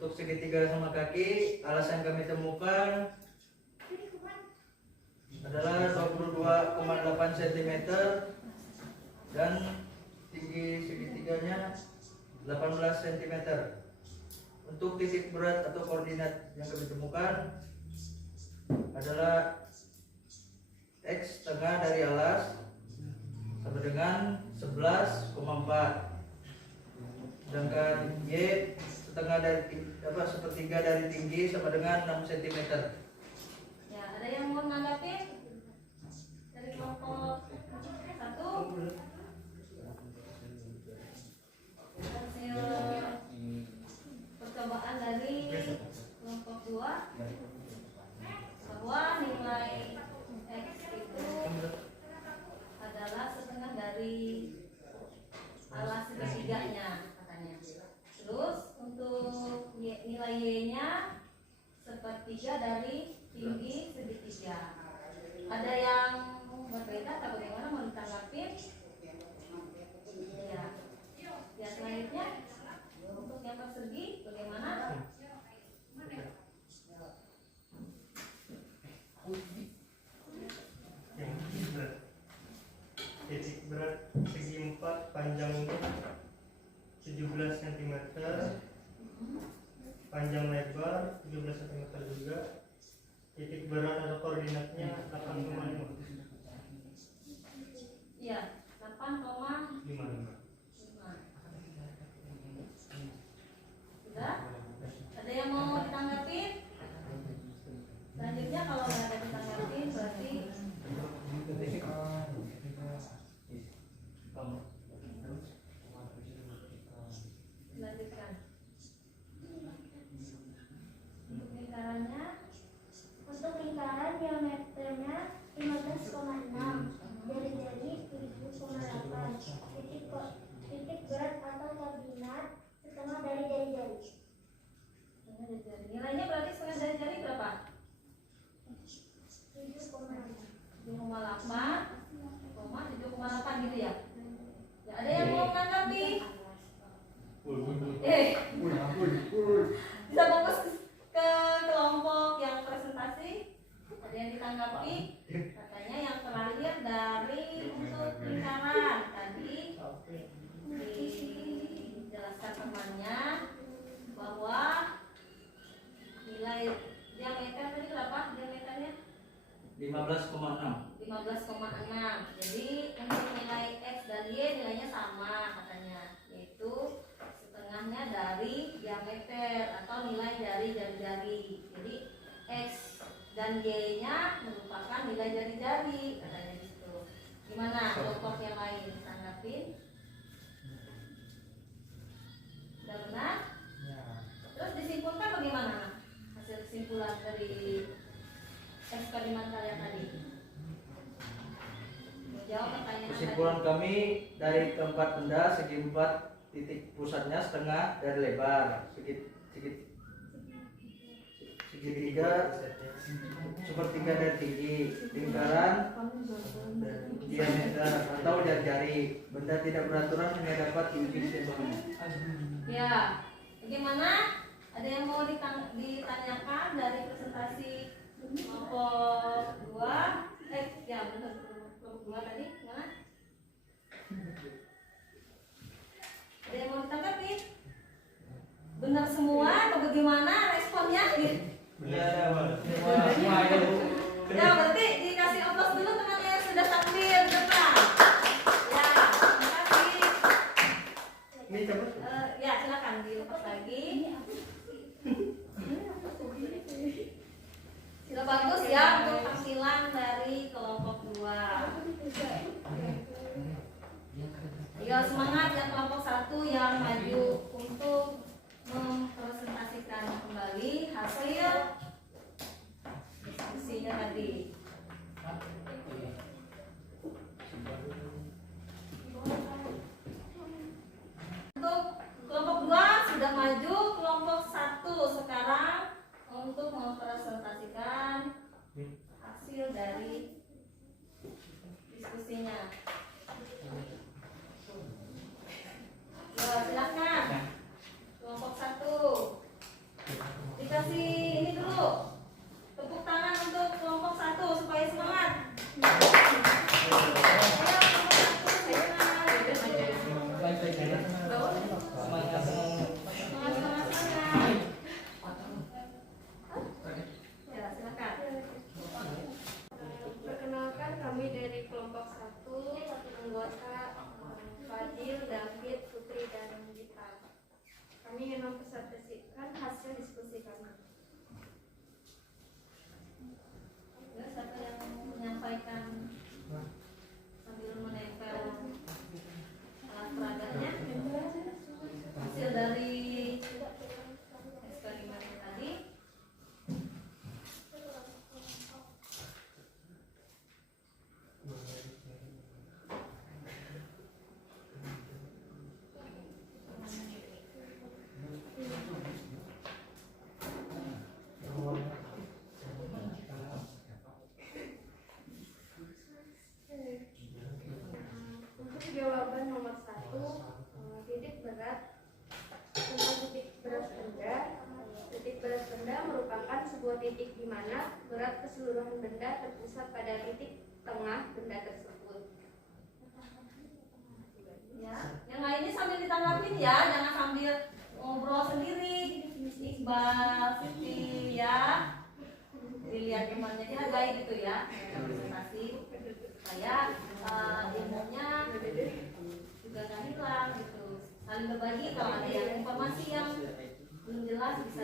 Untuk segitiga sama kaki, alasan kami temukan adalah 22,8 cm dan tinggi segitiganya 18 cm. Untuk titik berat atau koordinat yang kami temukan adalah X setengah dari alas sama dengan 11,4, sedangkan Y setengah dari sepertiga dari tinggi sama dengan 6 cm. Ya, ada yang mau nanggapin dari kelompok 1? Hasil percobaan dari kelompok 2 bahwa nilai X itu adalah setengah dari alas segitiganya katanya. Terus untuk nilai Y-nya sepertiga dari tinggi segitiga. Ada yang berbeda atau bagaimana, mau ditanggapin? Ya. Ya, selanjutnya untuk yang persegi bagaimana? Titik berat segi 4 panjangnya 17 cm, panjang lebar 17 cm juga. Titik berat atau koordinatnya 8,5. Iya, 8,5. Sudah? Ada yang mau ditanggapin? Selanjutnya kalau nggak ada ditanggapin berarti lanjutkan. Untuk lingkarannya, Untuk lingkaran diameternya 15,6, jari-jari 7,8, titik berat atau koordinat setengah dari jari-jari. Nilainya berarti setengah dari jari berapa? 7,8, 7,8 gitu ya? Ya, ada yang mau menanggapi? Bisa fokus ke kelompok yang presentasi. Ada yang ditanggapi? Katanya yang terakhir dari untuk lingkaran tadi dijelaskan temannya bahwa nilai diameter tadi berapa diameternya? 15,6. 15,6. Jadi untuk nilai X dan Y nilainya sama katanya, yaitu setengahnya dari diameter atau nilai dari jari-jari. Jadi X dan Y-nya merupakan nilai jari-jari katanya di situ. Gimana kelompok yang lain tanggapin? Sudah benar? Terus disimpulkan bagaimana hasil kesimpulan dari eksperimen kalian tadi? Jawab pertanyaan Kesimpulan kami dari keempat benda segi 4 titik pusatnya setengah dari lebar, segitiga sepertiga dari tinggi, lingkaran diameter atau jari-jari. Benda tidak beraturan hanya dapat diuji seimbangnya. Ya, bagaimana? Ada yang mau ditanyakan dari presentasi kelompok 2? Ya benar, kelompok 2 tadi gimana? Ada yang mau ditanggapi? Benar semua atau bagaimana responnya? Ya, berarti dikasih aplaus dulu teman yang sudah tampil di depan. Ya, terima kasih. Ini coba. Ya, silakan dilepas lagi. Sudah bagus ya untuk tampilan dari kelompok 2. Ya, semangat yang kelompok 1 yang maju untuk mempresentasikan kembali hasil diskusinya tadi. Untuk kelompok 2 sudah maju, kelompok 1 sekarang untuk mempresentasikan hasil dari diskusinya. Ya, silakan. Kami ingin mempresentasikan hasil diskusi kami. Ya, siapa yang mau menyampaikan sambil menempel alat peraganya hasil dari eksperimen tadi? Untuk jawaban nomor 1, titik berat tentang titik berat benda. Titik berat benda merupakan sebuah titik di mana berat keseluruhan benda terpusat pada titik tengah benda tersebut. Ya, yang lainnya sambil ditanggapin ya, jangan sambil ngobrol sendiri. Iqbal, Siti ya, dilihat temannya dihargai gitu ya, presentasi supaya ilmunya juga gak hilang gitu. Saling berbagi, kalau ada yang informasi yang belum jelas bisa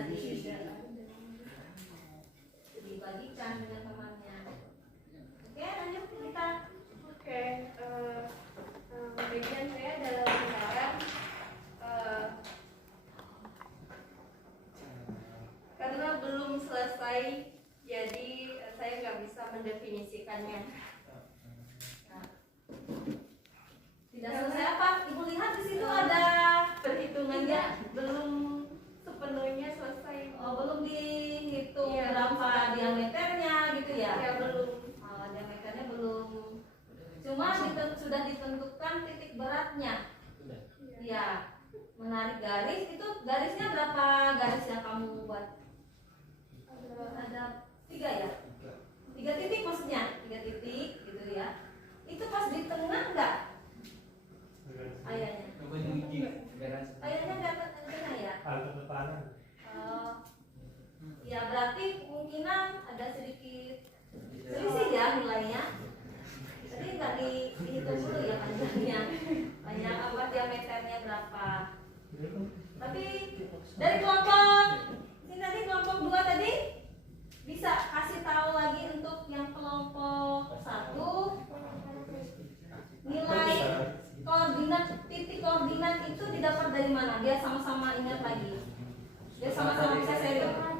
dibagikan dengan temannya. Oke, lanjut kita. Oke, bagian saya adalah sekarang karena belum selesai, jadi saya nggak bisa mendefinisikannya. Nah, tidak selesai apa? Ibu lihat di situ ada Perhitungannya belum sepenuhnya selesai. oh, belum dihitung Iya. berapa diameternya gitu ya? Ya belum. Oh, diameternya belum. Cuma sudah ditentukan titik beratnya. Ya, menarik garis itu garisnya berapa garis yang kamu buat? Ada 3 ya? 3 titik maksudnya, 3 titik gitu ya. Itu pas di tengah enggak? Ayahnya. Ayahnya enggak tengah ya? Ya berarti kemungkinan ada sedikit selisih ya nilainya. Tadi nggak dihitung dulu ya panjangnya, banyak apa diameternya berapa. Tapi dari kelompok ini tadi kelompok 2 tadi bisa kasih tahu lagi untuk yang kelompok 1 nilai koordinat titik koordinat itu didapat dari mana? Dia sama-sama ingat lagi. Dia sama-sama bisa sharing.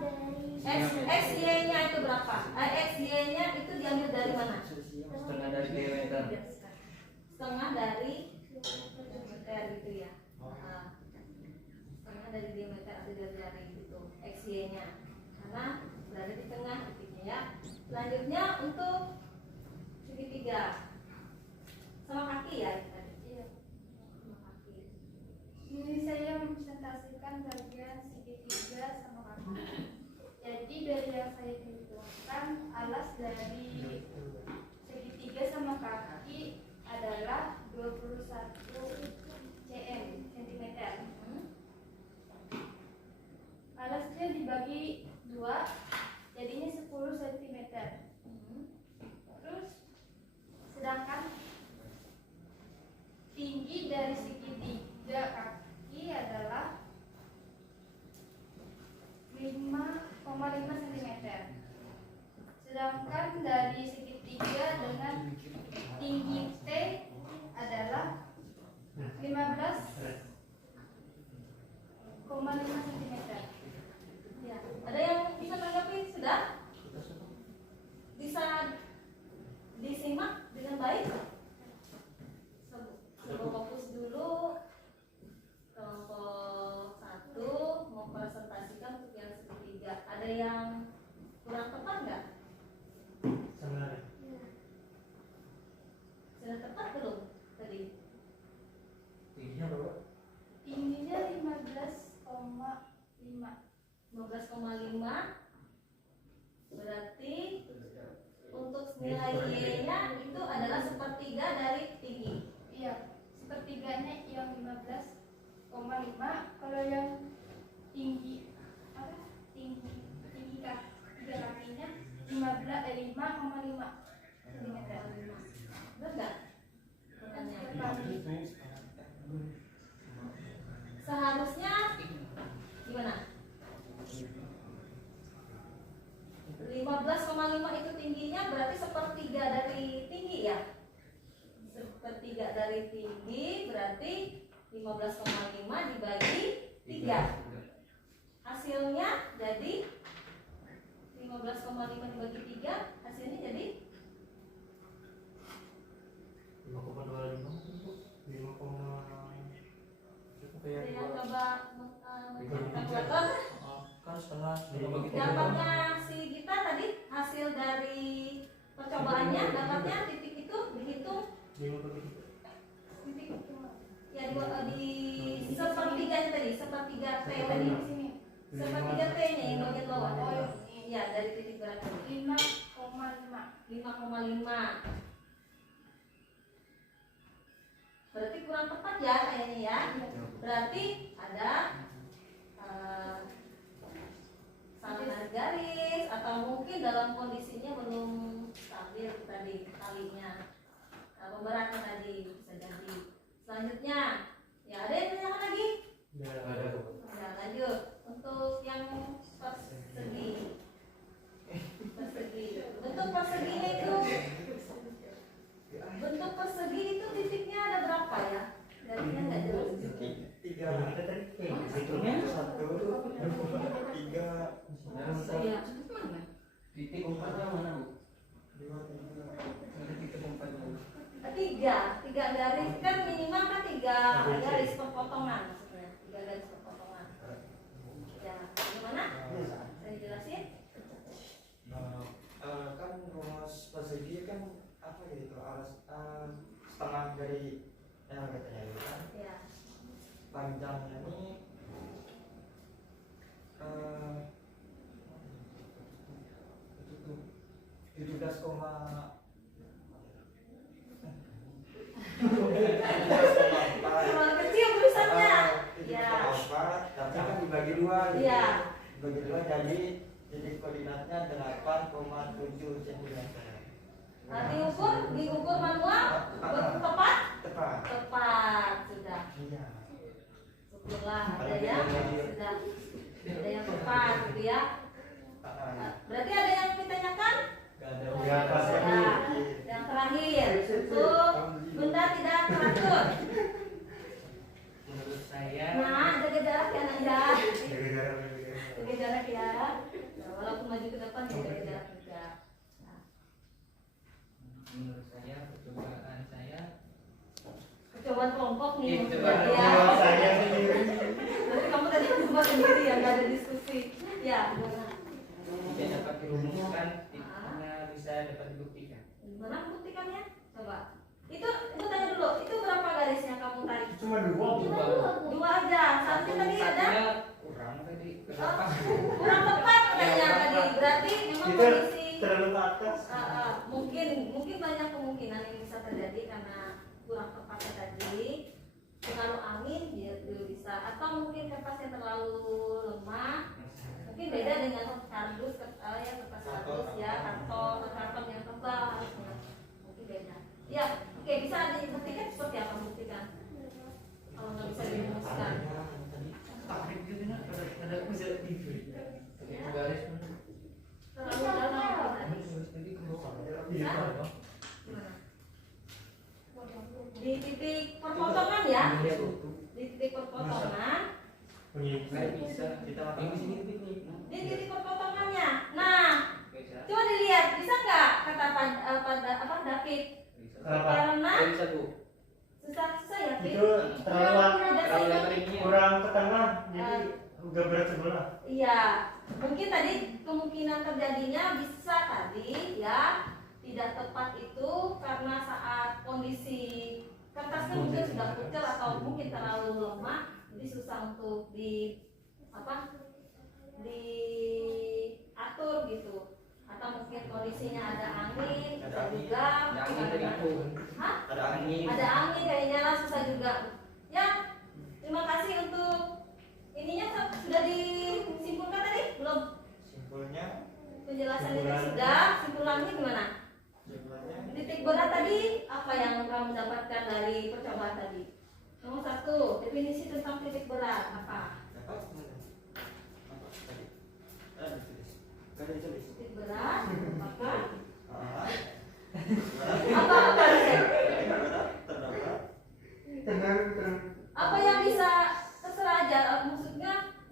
X Y-nya itu berapa? X Y-nya itu diambil dari mana? Setengah dari diameter. Setengah dari diameter gitu ya. Setengah dari diameter atau dari itu X Y-nya. Karena berada di tengah titiknya ya. Selanjutnya untuk segitiga sama kaki ya tadi. Iya. Sama kaki. Ini saya mempresentasikan bagian segitiga sama kaki. Jadi dari yang saya perhitungkan, alas dari segitiga sama kaki adalah 21 cm. Alasnya dibagi 2, jadinya 10 cm. Terus sedangkan tinggi dari segitiga kaki adalah 5,5 cm. Sedangkan dari segitiga dengan tinggi T adalah 15,5 cm. Ya. Ada yang bisa menanggapi sudah? Bisa disimak dengan baik? Coba fokus dulu. Kelompok 1 mau presentasikan untuk yang segitiga. Ada yang kurang tepat nggak? Sudah tepat belum tadi? Tingginya berapa? Tingginya 15,5. 15,5 berarti untuk nilai Y-nya itu adalah sepertiga dari tinggi. Iya, sepertiganya yang 15,5. Kalau yang tinggi tinggi kakinya 5,5 cm. Benar nggak? Pertanyaannya. Seharusnya Ya. Hasilnya jadi 15,5 dibagi 3, hasilnya jadi 5,25 ada yang coba kalkulator. Kan setengah bagi tiga. Dapatnya si Gita tadi hasil dari percobaannya, dapatnya titik itu dihitung 5 bagi 3. titik ya di sepertiganya tadi, sepertiga T tadi, sepertiga T nya yang bagian bawah tadi. Ya dari titik berat tadi 5,5. Berarti kurang tepat ya kayaknya ya. Berarti ada salah narik garis atau mungkin dalam kondisinya belum stabil tadi talinya, pemberatnya tadi bisa jadi. Selanjutnya ya ada yang tanyakan lagi? Ya lanjut untuk yang persegi. Bentuk perseginya itu, bentuk persegi itu titiknya ada berapa ya? Garisnya nggak jelas. 3 ada tadi. Hitungnya 1, 2, 3. Iya. Titik empatnya mana Bu? 2, 3. Ada titik empatnya. Tiga garis kan minimal kan 3 garis perpotongan maksudnya, 3 garis perpotongan. Ya, gimana? Saya jelasin. Kan rumus persegi kan apa gitu, setengah dari yang katanya itu kan. Ya. Panjangnya ini 17, Terlalu kecil tulisannya. Ya. Tapi kan dibagi 2 gitu. Iya. Dibagi 2 jadi titik koordinatnya 8,7 cm. Diukur manual tepat? Tepat. Tepat sudah. Iya. Syukurlah ada yang sudah ada yang tepat gitu ya. Berarti ada yang ditanyakan? Ya, pas Sudah. Yang terakhir untuk benda tidak teratur. Menurut saya Nah, jaga jarak ya Nanda. Jaga jarak ya. Nah, walaupun maju ke depan jaga jarak juga. Nah, menurut saya percobaan saya percobaan kelompok nih Iya, maksudnya percobaan ya. kelompok saya sendiri. Berarti kamu tadi coba sendiri ya, nggak ada diskusi. Ya, gimana? tidak dapat dirumuskan, titiknya bisa dapat dibuktikan. Gimana membuktikannya? Coba. Itu tanya dulu. Itu berapa garis yang kamu tarik? Cuma 2. Dua aja. Satu tadi ada. Satunya kurang tadi berapa? Kurang tepat katanya Ya, tadi. Berarti memang Itu kondisi terlalu ke atas. mungkin banyak kemungkinan yang bisa terjadi karena kurang tepatnya tadi. Pengaruh angin dia bisa, atau mungkin kertasnya terlalu lemah. Mungkin beda dengan kardus, kertas kardus ya, karton yang tebal harusnya. Mungkin beda. Ya, oke, bisa dibuktikan seperti apa membuktikan? Kalau nggak bisa dirumuskan. Takrik gitu nak, ada bisa diberi. Ya. Garis Terlalu dalam tadi. tadi ke bawah. Bisa? Gimana? Di titik perpotongan ya, di titik perpotongan, Nggak bisa. Kita Yang di sini titiknya. di titik perpotongannya. Nah, Bisa. coba dilihat, bisa nggak kata David? Bisa. Kenapa? Karena Bisa Bu. susah ya, David. Itu terlalu Terlalu lebar ininya. kurang ke tengah, jadi udah berat sebelah. Iya, mungkin tadi kemungkinan terjadinya bisa tadi ya tidak tepat itu karena saat kondisi kertasnya mungkin sudah pucat atau mungkin terlalu lemah, jadi susah untuk diatur gitu. Atau mungkin kondisinya ada angin, bisa juga. Ada angin tadi Bu. Hah? Ada angin. Ada angin kayaknya lah, susah juga. Ya, terima kasih untuk ininya sudah disimpulkan tadi belum? Simpulnya, Penjelasannya sudah, simpulannya gimana? Titik berat tadi apa yang kamu dapatkan dari percobaan tadi? Nomor 1, definisi tentang titik berat apa? dapat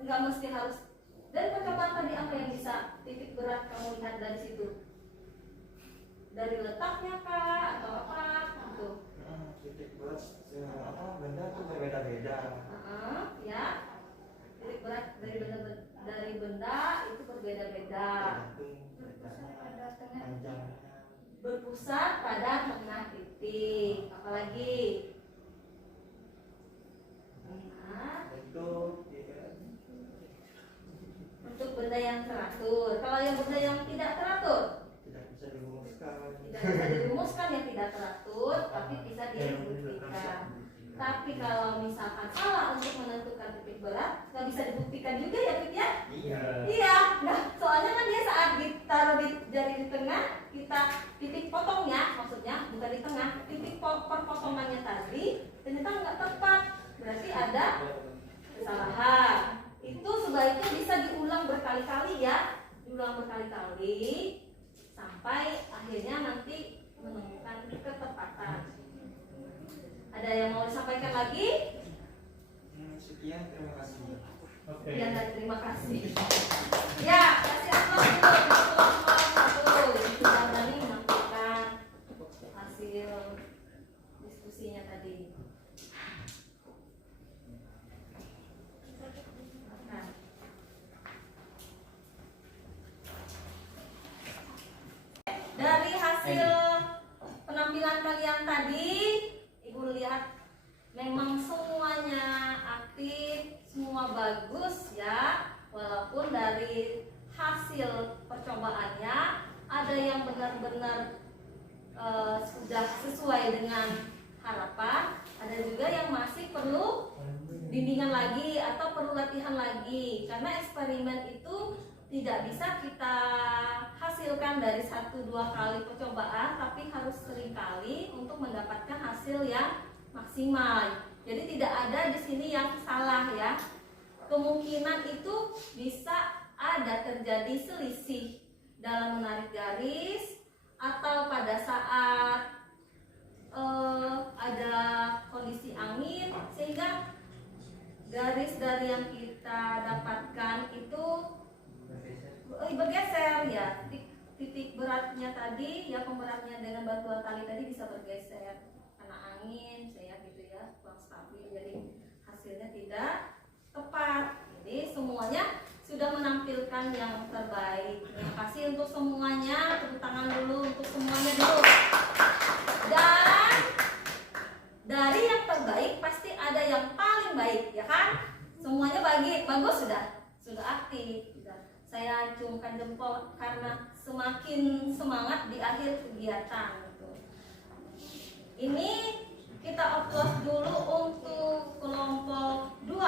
nggak mesti harus. Dan percobaan tadi apa yang bisa titik berat kamu lihat dari situ? Dari letaknya kah atau apa gitu? Titik berat benda tuh berbeda-beda. Ya, titik berat dari benda itu berbeda-beda. Berpusat pada tengah titik. Apalagi? Untuk benda yang teratur. Kalau yang benda yang tidak teratur, tidak bisa dirumuskan. Tidak bisa dirumuskan yang tidak teratur, tapi bisa dibuktikan. Tapi kalau misalkan salah untuk menentukan titik berat, nggak bisa dibuktikan juga ya, Pip ya? Iya. Iya. Nah, soalnya kan dia saat ditaruh di jari di tengah, kita titik potongnya, maksudnya bukan di tengah, titik perpotongannya tadi ternyata nggak tepat, berarti ada kesalahan. Itu sebaiknya bisa diulang berkali-kali ya, diulang berkali-kali sampai akhirnya nanti menemukan ketepatan. Ada yang mau disampaikan lagi? Sekian, terima kasih. Ya, terima kasih. Ya, kasih aplaus dulu untuk kelompok 1 yang sudah berani menampilkan hasil diskusinya tadi. Dari hasil penampilan kalian tadi, Ibu lihat memang semuanya aktif, semua bagus ya. Walaupun dari hasil percobaannya ada yang benar-benar sudah sesuai dengan harapan, ada juga yang masih perlu bimbingan lagi atau perlu latihan lagi. Karena eksperimen itu tidak bisa kita hasilkan dari 1-2 kali percobaan, tapi harus sering kali untuk mendapatkan hasil yang maksimal. Jadi tidak ada di sini yang salah ya. Kemungkinan itu bisa ada terjadi selisih dalam menarik garis atau pada saat ada kondisi angin sehingga garis dari yang kita dapatkan itu bergeser ya. Titik beratnya tadi ya, pemberatnya dengan bantuan tali tadi bisa bergeser karena angin saya gitu ya, kurang stabil, jadi hasilnya tidak tepat. Jadi semuanya sudah menampilkan yang terbaik. Terima kasih untuk semuanya, tepuk tangan dulu untuk semuanya dulu. Dan dari yang terbaik pasti ada yang paling baik ya kan? Semuanya bagus sudah aktif. Saya acungkan jempol karena semakin semangat di akhir kegiatan gitu. Ini kita aplaus dulu untuk kelompok 2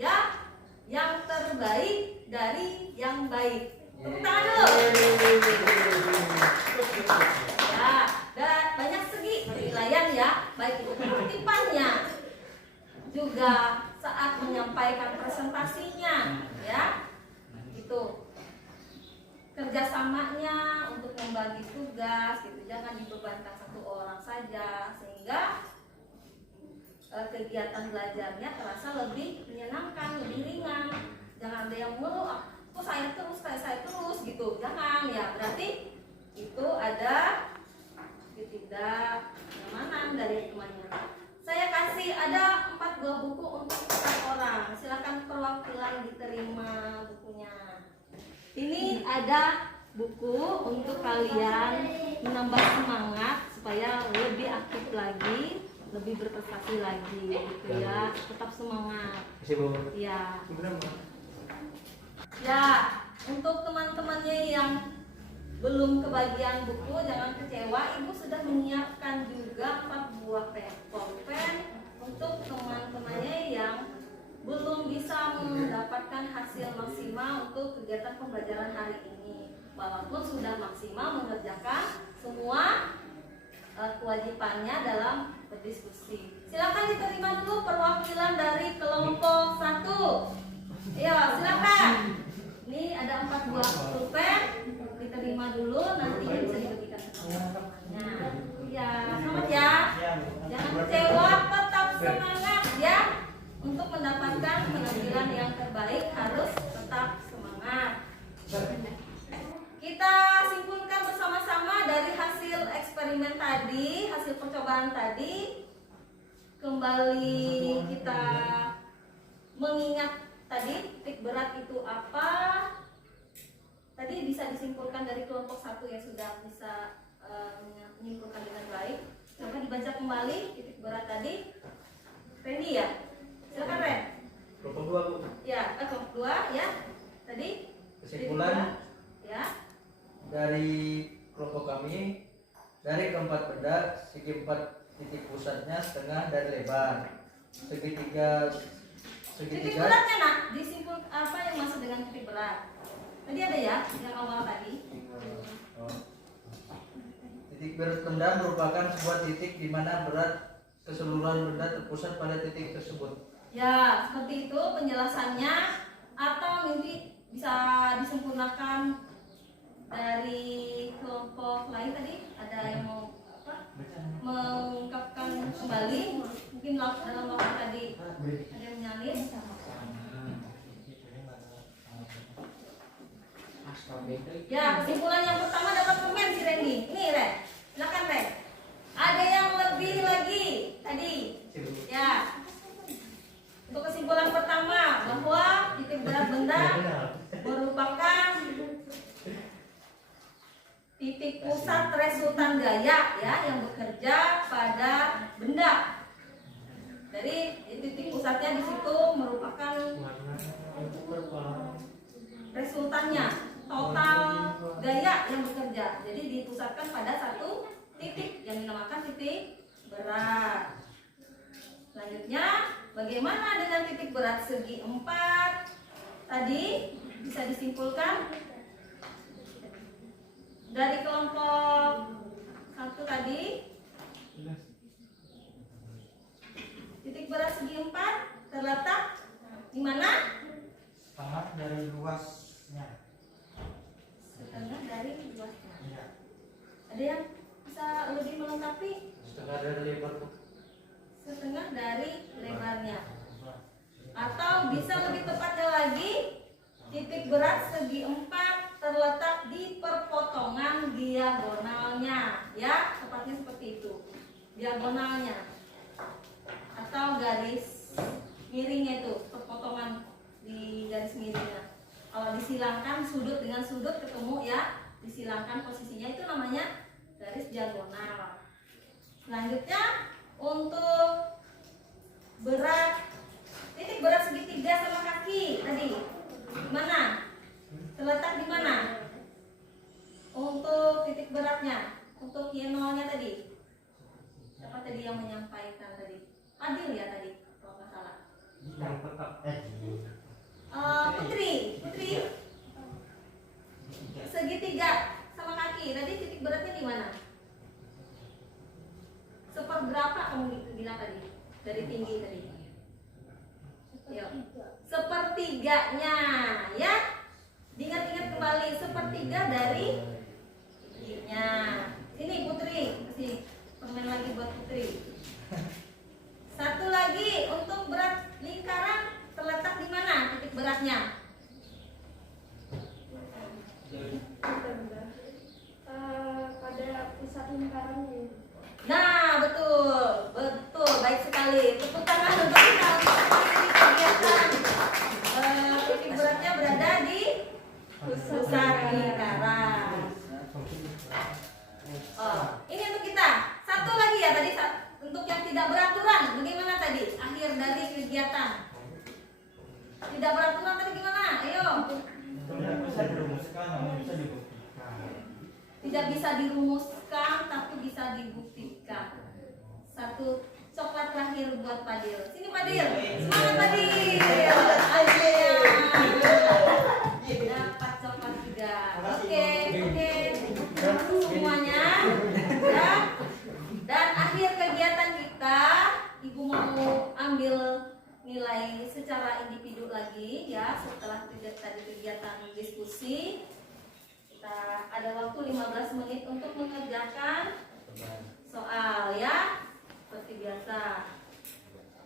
ya, yang terbaik dari yang baik. Tepuk tangan dulu. Ya, dan banyak segi penilaian ya, baik itu keaktifannya juga saat menyampaikan presentasinya ya. Itu kerjasamanya untuk membagi tugas gitu, jangan dibebankan satu orang saja sehingga kegiatan belajarnya terasa lebih menyenangkan, lebih ringan. Jangan ada yang mengeluh, kok saya terus gitu, jangan ya, berarti itu ada ketidaknyamanan dari temannya. Saya kasih ada 4 buah buku untuk setiap orang. Silakan perwakilan diterima bukunya. Ini ada buku untuk kalian menambah semangat supaya lebih aktif lagi, lebih berprestasi lagi gitu ya. Tetap semangat. Ya. Ya, untuk teman-temannya yang belum kebagian buku jangan kecewa, Ibu sudah menyiapkan juga 4 buah pulpen untuk teman-temannya yang belum bisa mendapatkan hasil maksimal untuk kegiatan pembelajaran hari ini, walaupun sudah maksimal mengerjakan semua kewajibannya dalam berdiskusi. Silakan diterima dulu perwakilan dari kelompok 1. Ya, silakan. Ini ada 4 buah pulpen, diterima dulu, nanti bisa dibagikan ke teman-temannya. Ya, selamat ya. Jangan kecewa, tetap semangat ya. Untuk mendapatkan penampilan yang terbaik harus kesimpulan tadi, kembali kita mengingat tadi titik berat itu apa. Tadi bisa disimpulkan dari kelompok 1 yang sudah bisa menyimpulkan dengan baik. Coba dibaca kembali titik berat tadi. Randy ya? Silakan Ren. Kelompok 2 Bu. Ya, kelompok 2 ya. Tadi Kesimpulan ya. dari kelompok kami, dari keempat benda segi 4 titik pusatnya setengah dari lebar. Segitiga Titik beratnya nak, disimpul apa yang masuk dengan titik berat? Tadi ada ya, yang awal tadi. Titik berat benda merupakan sebuah titik di mana berat keseluruhan benda terpusat pada titik tersebut. Ya, seperti itu penjelasannya. Atau nanti bisa disempurnakan dari kelompok lain tadi. Ada yang mau apa? Mengungkapkan kembali. Mungkin dalam waktu tadi ada yang menyalin. Ya, kesimpulan yang pertama dapat komen si Randy. Ini Ren, silakan Ren. Ada yang lebih lagi tadi. Ya. Untuk kesimpulan pertama bahwa titik berat benda merupakan titik pusat resultan gaya ya yang bekerja pada benda. Jadi titik pusatnya di situ merupakan resultannya, total gaya yang bekerja. Jadi dipusatkan pada satu titik yang dinamakan titik berat. Selanjutnya, bagaimana dengan titik berat segi 4? Tadi bisa disimpulkan dari kelompok 1 tadi. Titik berat segi 4 terletak di mana? Setengah dari luasnya. Setengah dari luasnya. Iya. Ada yang bisa lebih melengkapi? Setengah dari lebar Bu. Setengah dari lebarnya. Atau bisa lebih tepatnya lagi, titik berat segi 4 terletak di perpotongan diagonalnya. Ya, tepatnya seperti itu. Diagonalnya. Atau garis miringnya itu, perpotongan di garis miringnya. Kalau disilangkan sudut dengan sudut ketemu ya, disilangkan posisinya itu namanya garis diagonal. Selanjutnya untuk berat titik berat segitiga sama kaki tadi mana? Terletak di mana? Untuk titik beratnya, untuk Y0-nya tadi. Siapa tadi yang menyampaikan tadi? Adil ya tadi, kalau nggak salah. Yang tetap Putri segitiga sama kaki tadi titik beratnya di mana? Seperberapa kamu bilang tadi dari tinggi tadi? Yuk. Sepertiganya ya, diingat-ingat kembali sepertiga dari tingginya. Sini Putri, kasih permen lagi buat Putri. Satu lagi untuk berat lingkaran terletak di mana titik beratnya? Pada pusat lingkarannya. Nah, betul, baik sekali. Tepuk tangan untuk kita untuk kegiatan. Titik beratnya berada di pusat lingkaran. Ini untuk kita. Satu lagi ya tadi untuk yang tidak beraturan. Bagaimana tadi akhir dari kegiatan? Tidak beraturan tadi gimana? Ayo. Tidak bisa dirumuskan, namun bisa dibuktikan. Tidak bisa dirumuskan tapi bisa dibuktikan. Satu coklat terakhir buat Padil. Sini Padil. Semangat Padil. Dapat coklat juga. Oke. Semuanya. Ya. Dan akhir kegiatan kita, Ibu mau ambil nilai secara individu lagi ya setelah tadi kegiatan diskusi. Kita ada waktu 15 menit untuk mengerjakan soal ya. Seperti biasa.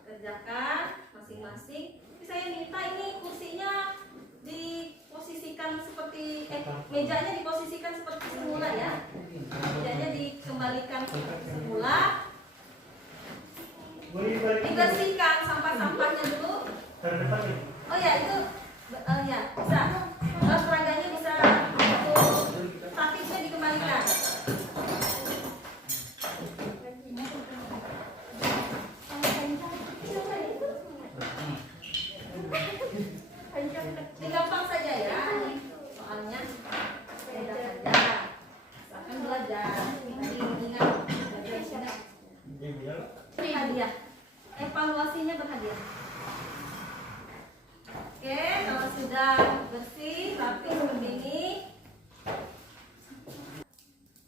Kerjakan masing-masing. Tapi saya minta ini kursinya diposisikan seperti mejanya diposisikan seperti semula ya. Mejanya dikembalikan seperti semula. dibersihkan sampah-sampahnya dulu. Terdepan ya. Oh ya itu ya bisa. Seraganya bisa untuk praktisnya dikembalikan. Ini gampang saja ya. Soalnya mudah saja. Akan belajar. Tadi ingat belajar sudah. Hadiah. Evaluasinya berhadiah. Oke, kalau sudah bersih, rapi seperti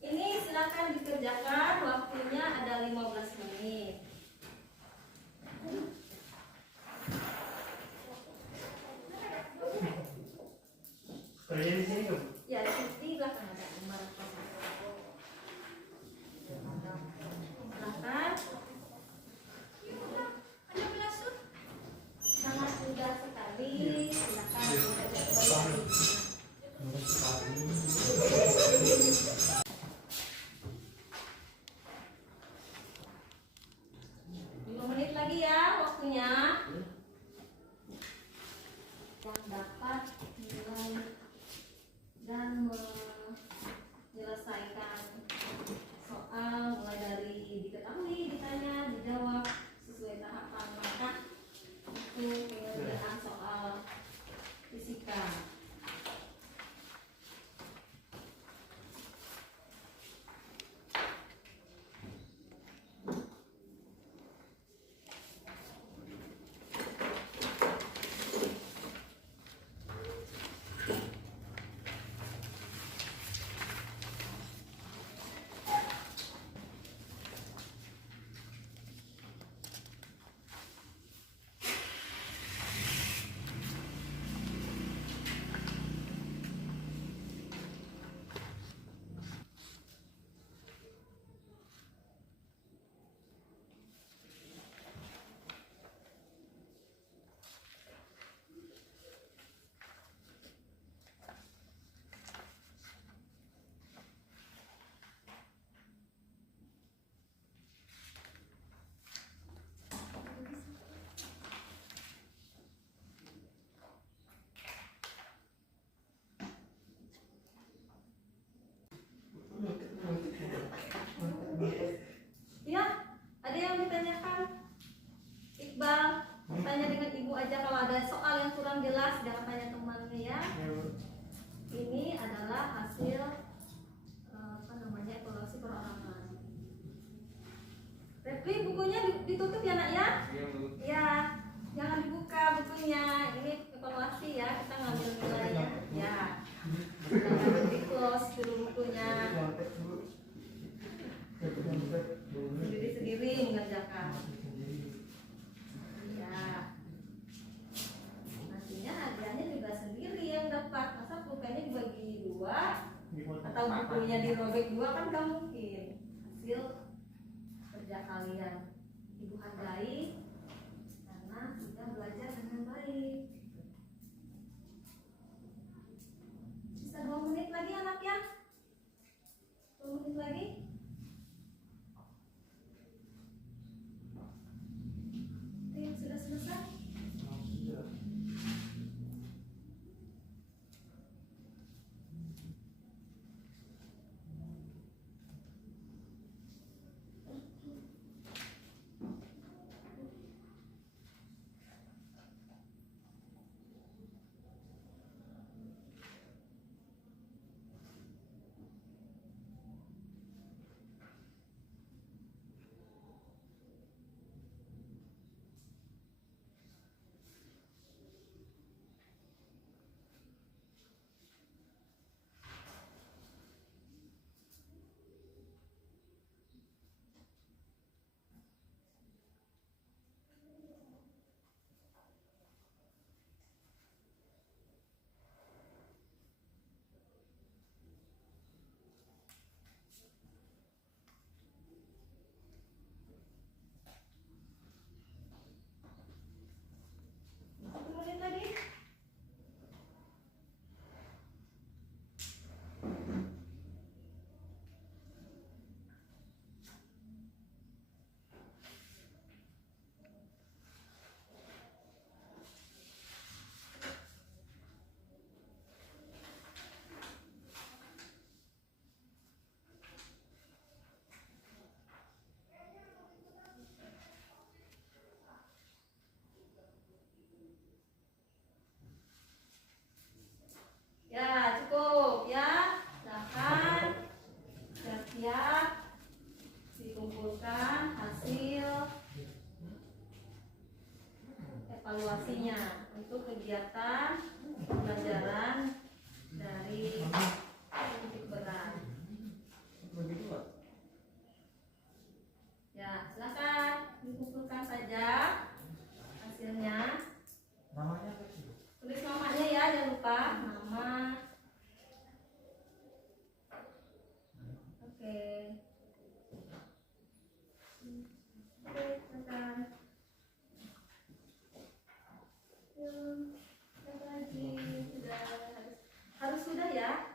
ini silakan dikerjakan. Waktunya ada 15 menit. Kerja di sini tuh. Ya, di belakang ada nomor. Silakan. Sangat mudah sekali. Silakan evaluasi. 5 menit lagi ya waktunya. Yang dapat menilai dan menyelesaikan soal mulai dari diketahui, ditanya, dijawab sesuai tahapan, maka itu pengerjaan soal fisika. Ya, ada yang ditanyakan? Iqbal, tanya dengan ibu aja kalau ada soal yang kurang jelas, jangan tanya temannya ya. Ini adalah hasil evaluasi perorangan. Repli bukunya ditutup ya nak ya? Ya, jangan dibuka bukunya. Ini evaluasi ya, kita ngambil nilainya. Ya, jangan di close dulu bukunya. Sendiri-sendiri mengerjakan. Ya. Nantinya hadiahnya juga sendiri yang dapat. Masa pulpennya dibagi 2 atau bukunya dirobek 2 kan gak mungkin. Hasil kerja kalian ibu hargai karena sudah belajar dengan baik. Bisa 2 menit lagi anak ya? 2 menit lagi. Sudah selesai? pelajaran dari titik berat. Ya, silakan dikumpulkan saja hasilnya. Namanya apa sih? Tulis namanya ya, jangan lupa nama. Oke. Oke, silakan. Satu lagi sudah harus sudah ya?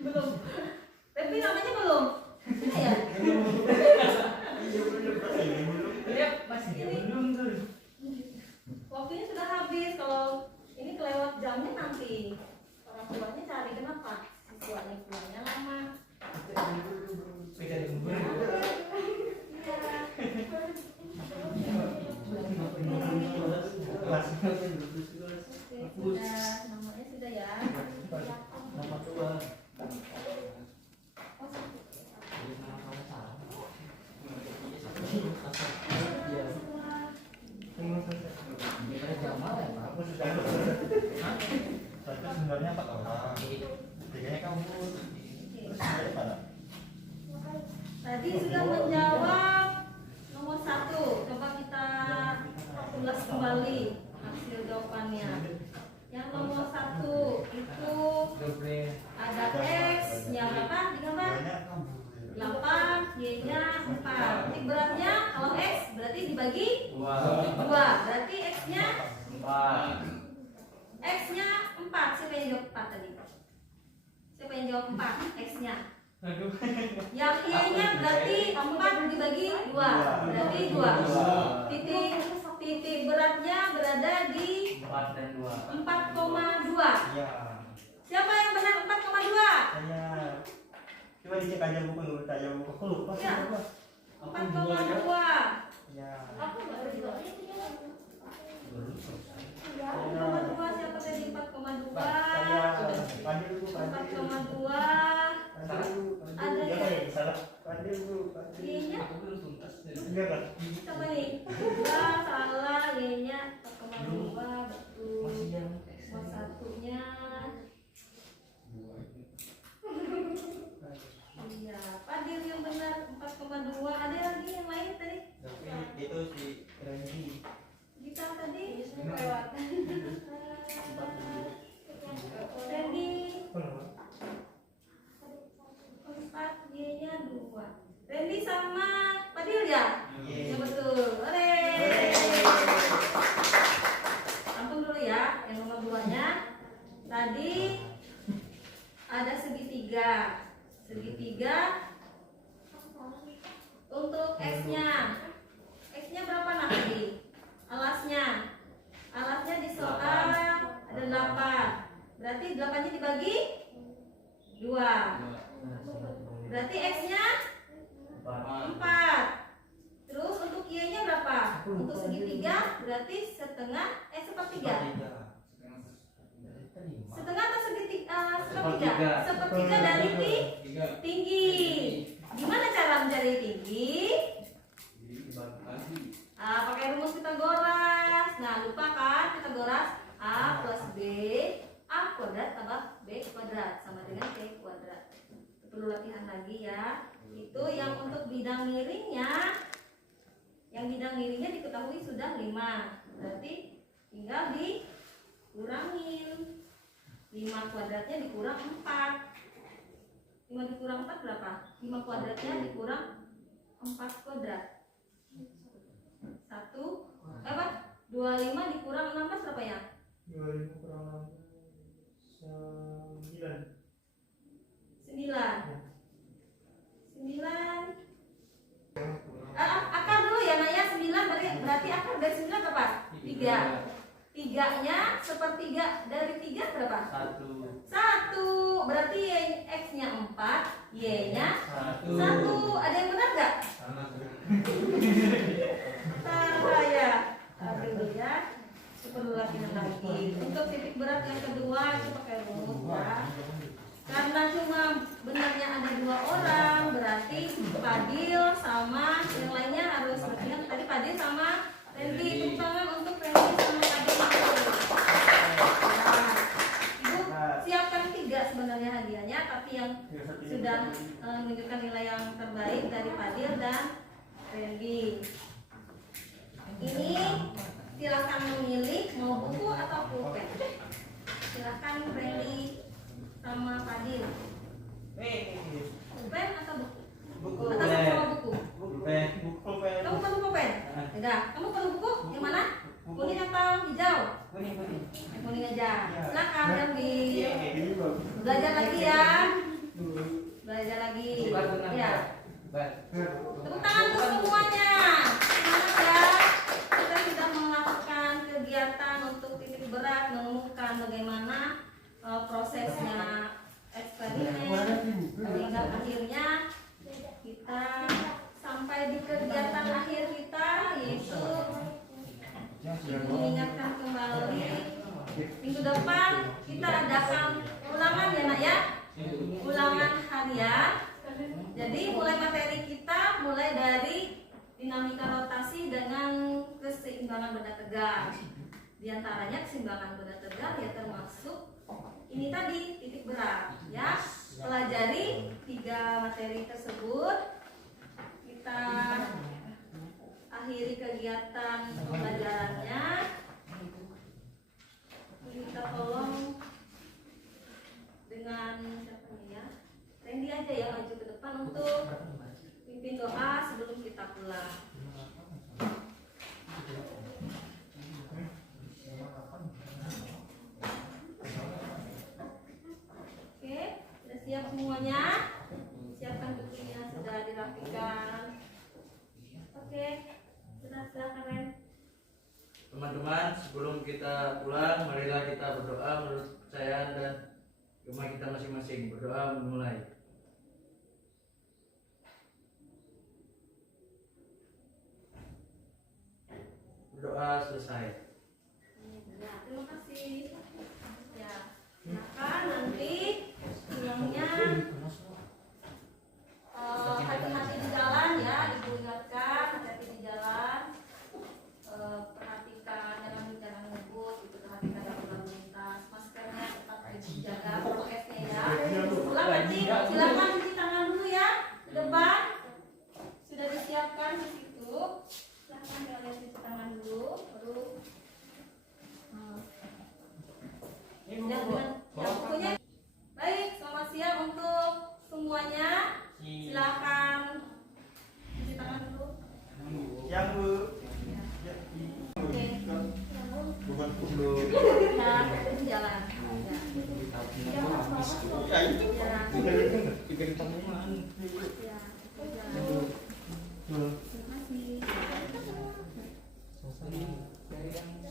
Belum. Tapi namanya belum. Sudah ya? Iya, masih belum tuh. Waktunya sudah habis. Kalau ini kelewat jamnya nanti orang tuanya cari kenapa siswanya pulangnya lama. Pegang dulu. Oke, sudah namanya sudah ya. Nama tua. Aku sudah. Tapi sebenarnya 4 orang. Tiganya kamu. Terus sebenarnya mana? Tadi sudah menjawab nomor 1. Coba kita ulas kembali hasil jawabannya. Yang nomor 1 itu ada X-nya berapa? Digambar? Tiganya kamu. 8, Y-nya 4. Titik beratnya kalau X berarti dibagi 2. 2. Berarti X-nya 4. X-nya 4. Siapa yang jawab 4 tadi? Siapa yang jawab 4? X-nya. Yang Y-nya berarti 4 dibagi 2. Berarti 2. Titik beratnya berada di 4 dan 2. 4,2. Iya. Siapa yang benar 4,2? Saya coba dicek aja buku saya aku lupa sih Ya. apa. 4,2. Ya. Aku nggak berjuang. 4,2 siapa tadi 4,2? Saya panggil dulu panggil. 4,2. Ada Ya ya? kayak salah panggil dulu panggil. Y-nya Enggak kan? coba nih. Enggak, salah. Y-nya 4,2 betul. Nomor satunya. Iya, Fadil yang benar 4,2. Ada lagi yang lain tadi? Tapi itu si Randy. Gita tadi? Kelewatan. Randy Kenapa? 4, Y-nya 2. Randy sama Fadil ya? Iya. Ya betul. Ore. Langsung dulu ya, yang nomor 2-nya. Tadi ada segitiga. Segitiga untuk X-nya. X-nya berapa nanti? Alasnya. Alasnya di soal ada 8. Berarti 8-nya dibagi 2. Berarti X-nya 4. Terus untuk Y-nya berapa? Untuk segitiga berarti sepertiga. Setengah atau sepertiga? Sepertiga dari tinggi. Gimana cara mencari tinggi? Pakai rumus Pitagoras. Nah, lupa kan Pitagoras? A plus B, A kuadrat tambah B kuadrat sama dengan C kuadrat. Perlu latihan lagi ya. Itu yang untuk bidang miringnya. Yang bidang miringnya diketahui sudah 5. Berarti tinggal dikurangin. 5 kuadratnya dikurang 4. 5 dikurang 4 berapa? 5 kuadratnya dikurang 4 kuadrat. 25 dikurang 16 berapa ya? 25 kurang 9. 9. Akar dulu ya Naya. 9 berarti akar dari 9 berapa? 3. 3-nya sepertiga dari 3 berapa? 1. Berarti X-nya 4, Y-nya 1. Ada yang benar nggak? Salah ya. Dulu ya. Perlu latihan lagi. Untuk titik berat yang kedua itu pakai rumus ya. Karena cuma benarnya ada 2 orang, berarti Fadil sama yang lainnya harus ingat tadi Fadil sama Randy. Tepuk tangan untuk Randy sama Fadil. sudah menunjukkan nilai yang terbaik dari Fadil dan Randy. Ini silakan memilih mau buku atau pulpen. Silakan Randy sama Fadil. Pulpen atau buku? Buku. Atau sama buku? Pulpen. Kamu perlu pulpen? Tidak. Kamu perlu buku? Yang mana? Kuning atau hijau? Kuning. Kuning aja. Silakan ambil. Ini bagus. Belajar lagi ya. Belajar lagi. Ya. Tepuk tangan untuk semuanya. Semangat ya. Kita sudah melakukan kegiatan untuk titik berat, menemukan bagaimana prosesnya eksperimen hingga akhirnya kita sampai di kegiatan akhir kita, yaitu mengingatkan kembali minggu depan kita adakan ulangan ya nak ya, ulangan harian. Jadi mulai materi kita mulai dari dinamika rotasi dengan keseimbangan benda tegar. Di antaranya keseimbangan benda tegar ya termasuk ini tadi titik berat ya. Pelajari 3 materi tersebut. Kita akhiri kegiatan pembelajarannya. Kita tolong dengan siapa nih ya? Randy aja ya maju ke depan untuk pimpin doa sebelum kita pulang. Oke, sudah siap semuanya? Siapkan bukunya, sudah dirapikan. Oke, sudah silakan Ren. Teman-teman, sebelum kita pulang, marilah kita berdoa menurut kepercayaan dan rumah kita masing-masing. Berdoa memulai. Berdoa selesai. Ya, terima kasih. Ya, silakan nanti pulangnya hati-hati di jalan ya, ibu ingatkan hati-hati di jalan. Perhatikan jangan ngebut, itu perhatikan yang lalu lintas. Maskernya tetap dijaga prokesnya ya. Pulang nanti silakan cuci tangan dulu ya ke depan. Sudah disiapkan di situ. Silakan kalian cuci tangan dulu, baru bukunya. Baik, selamat siang untuk semuanya. Silakan cuci tangan dulu. Yang Bu. Oke. Bukan dulu. Ya, terus jalan. Ya itu. Ya. Tiga di tanggungan. Ya, terus jalan. Terima kasih. Dari yang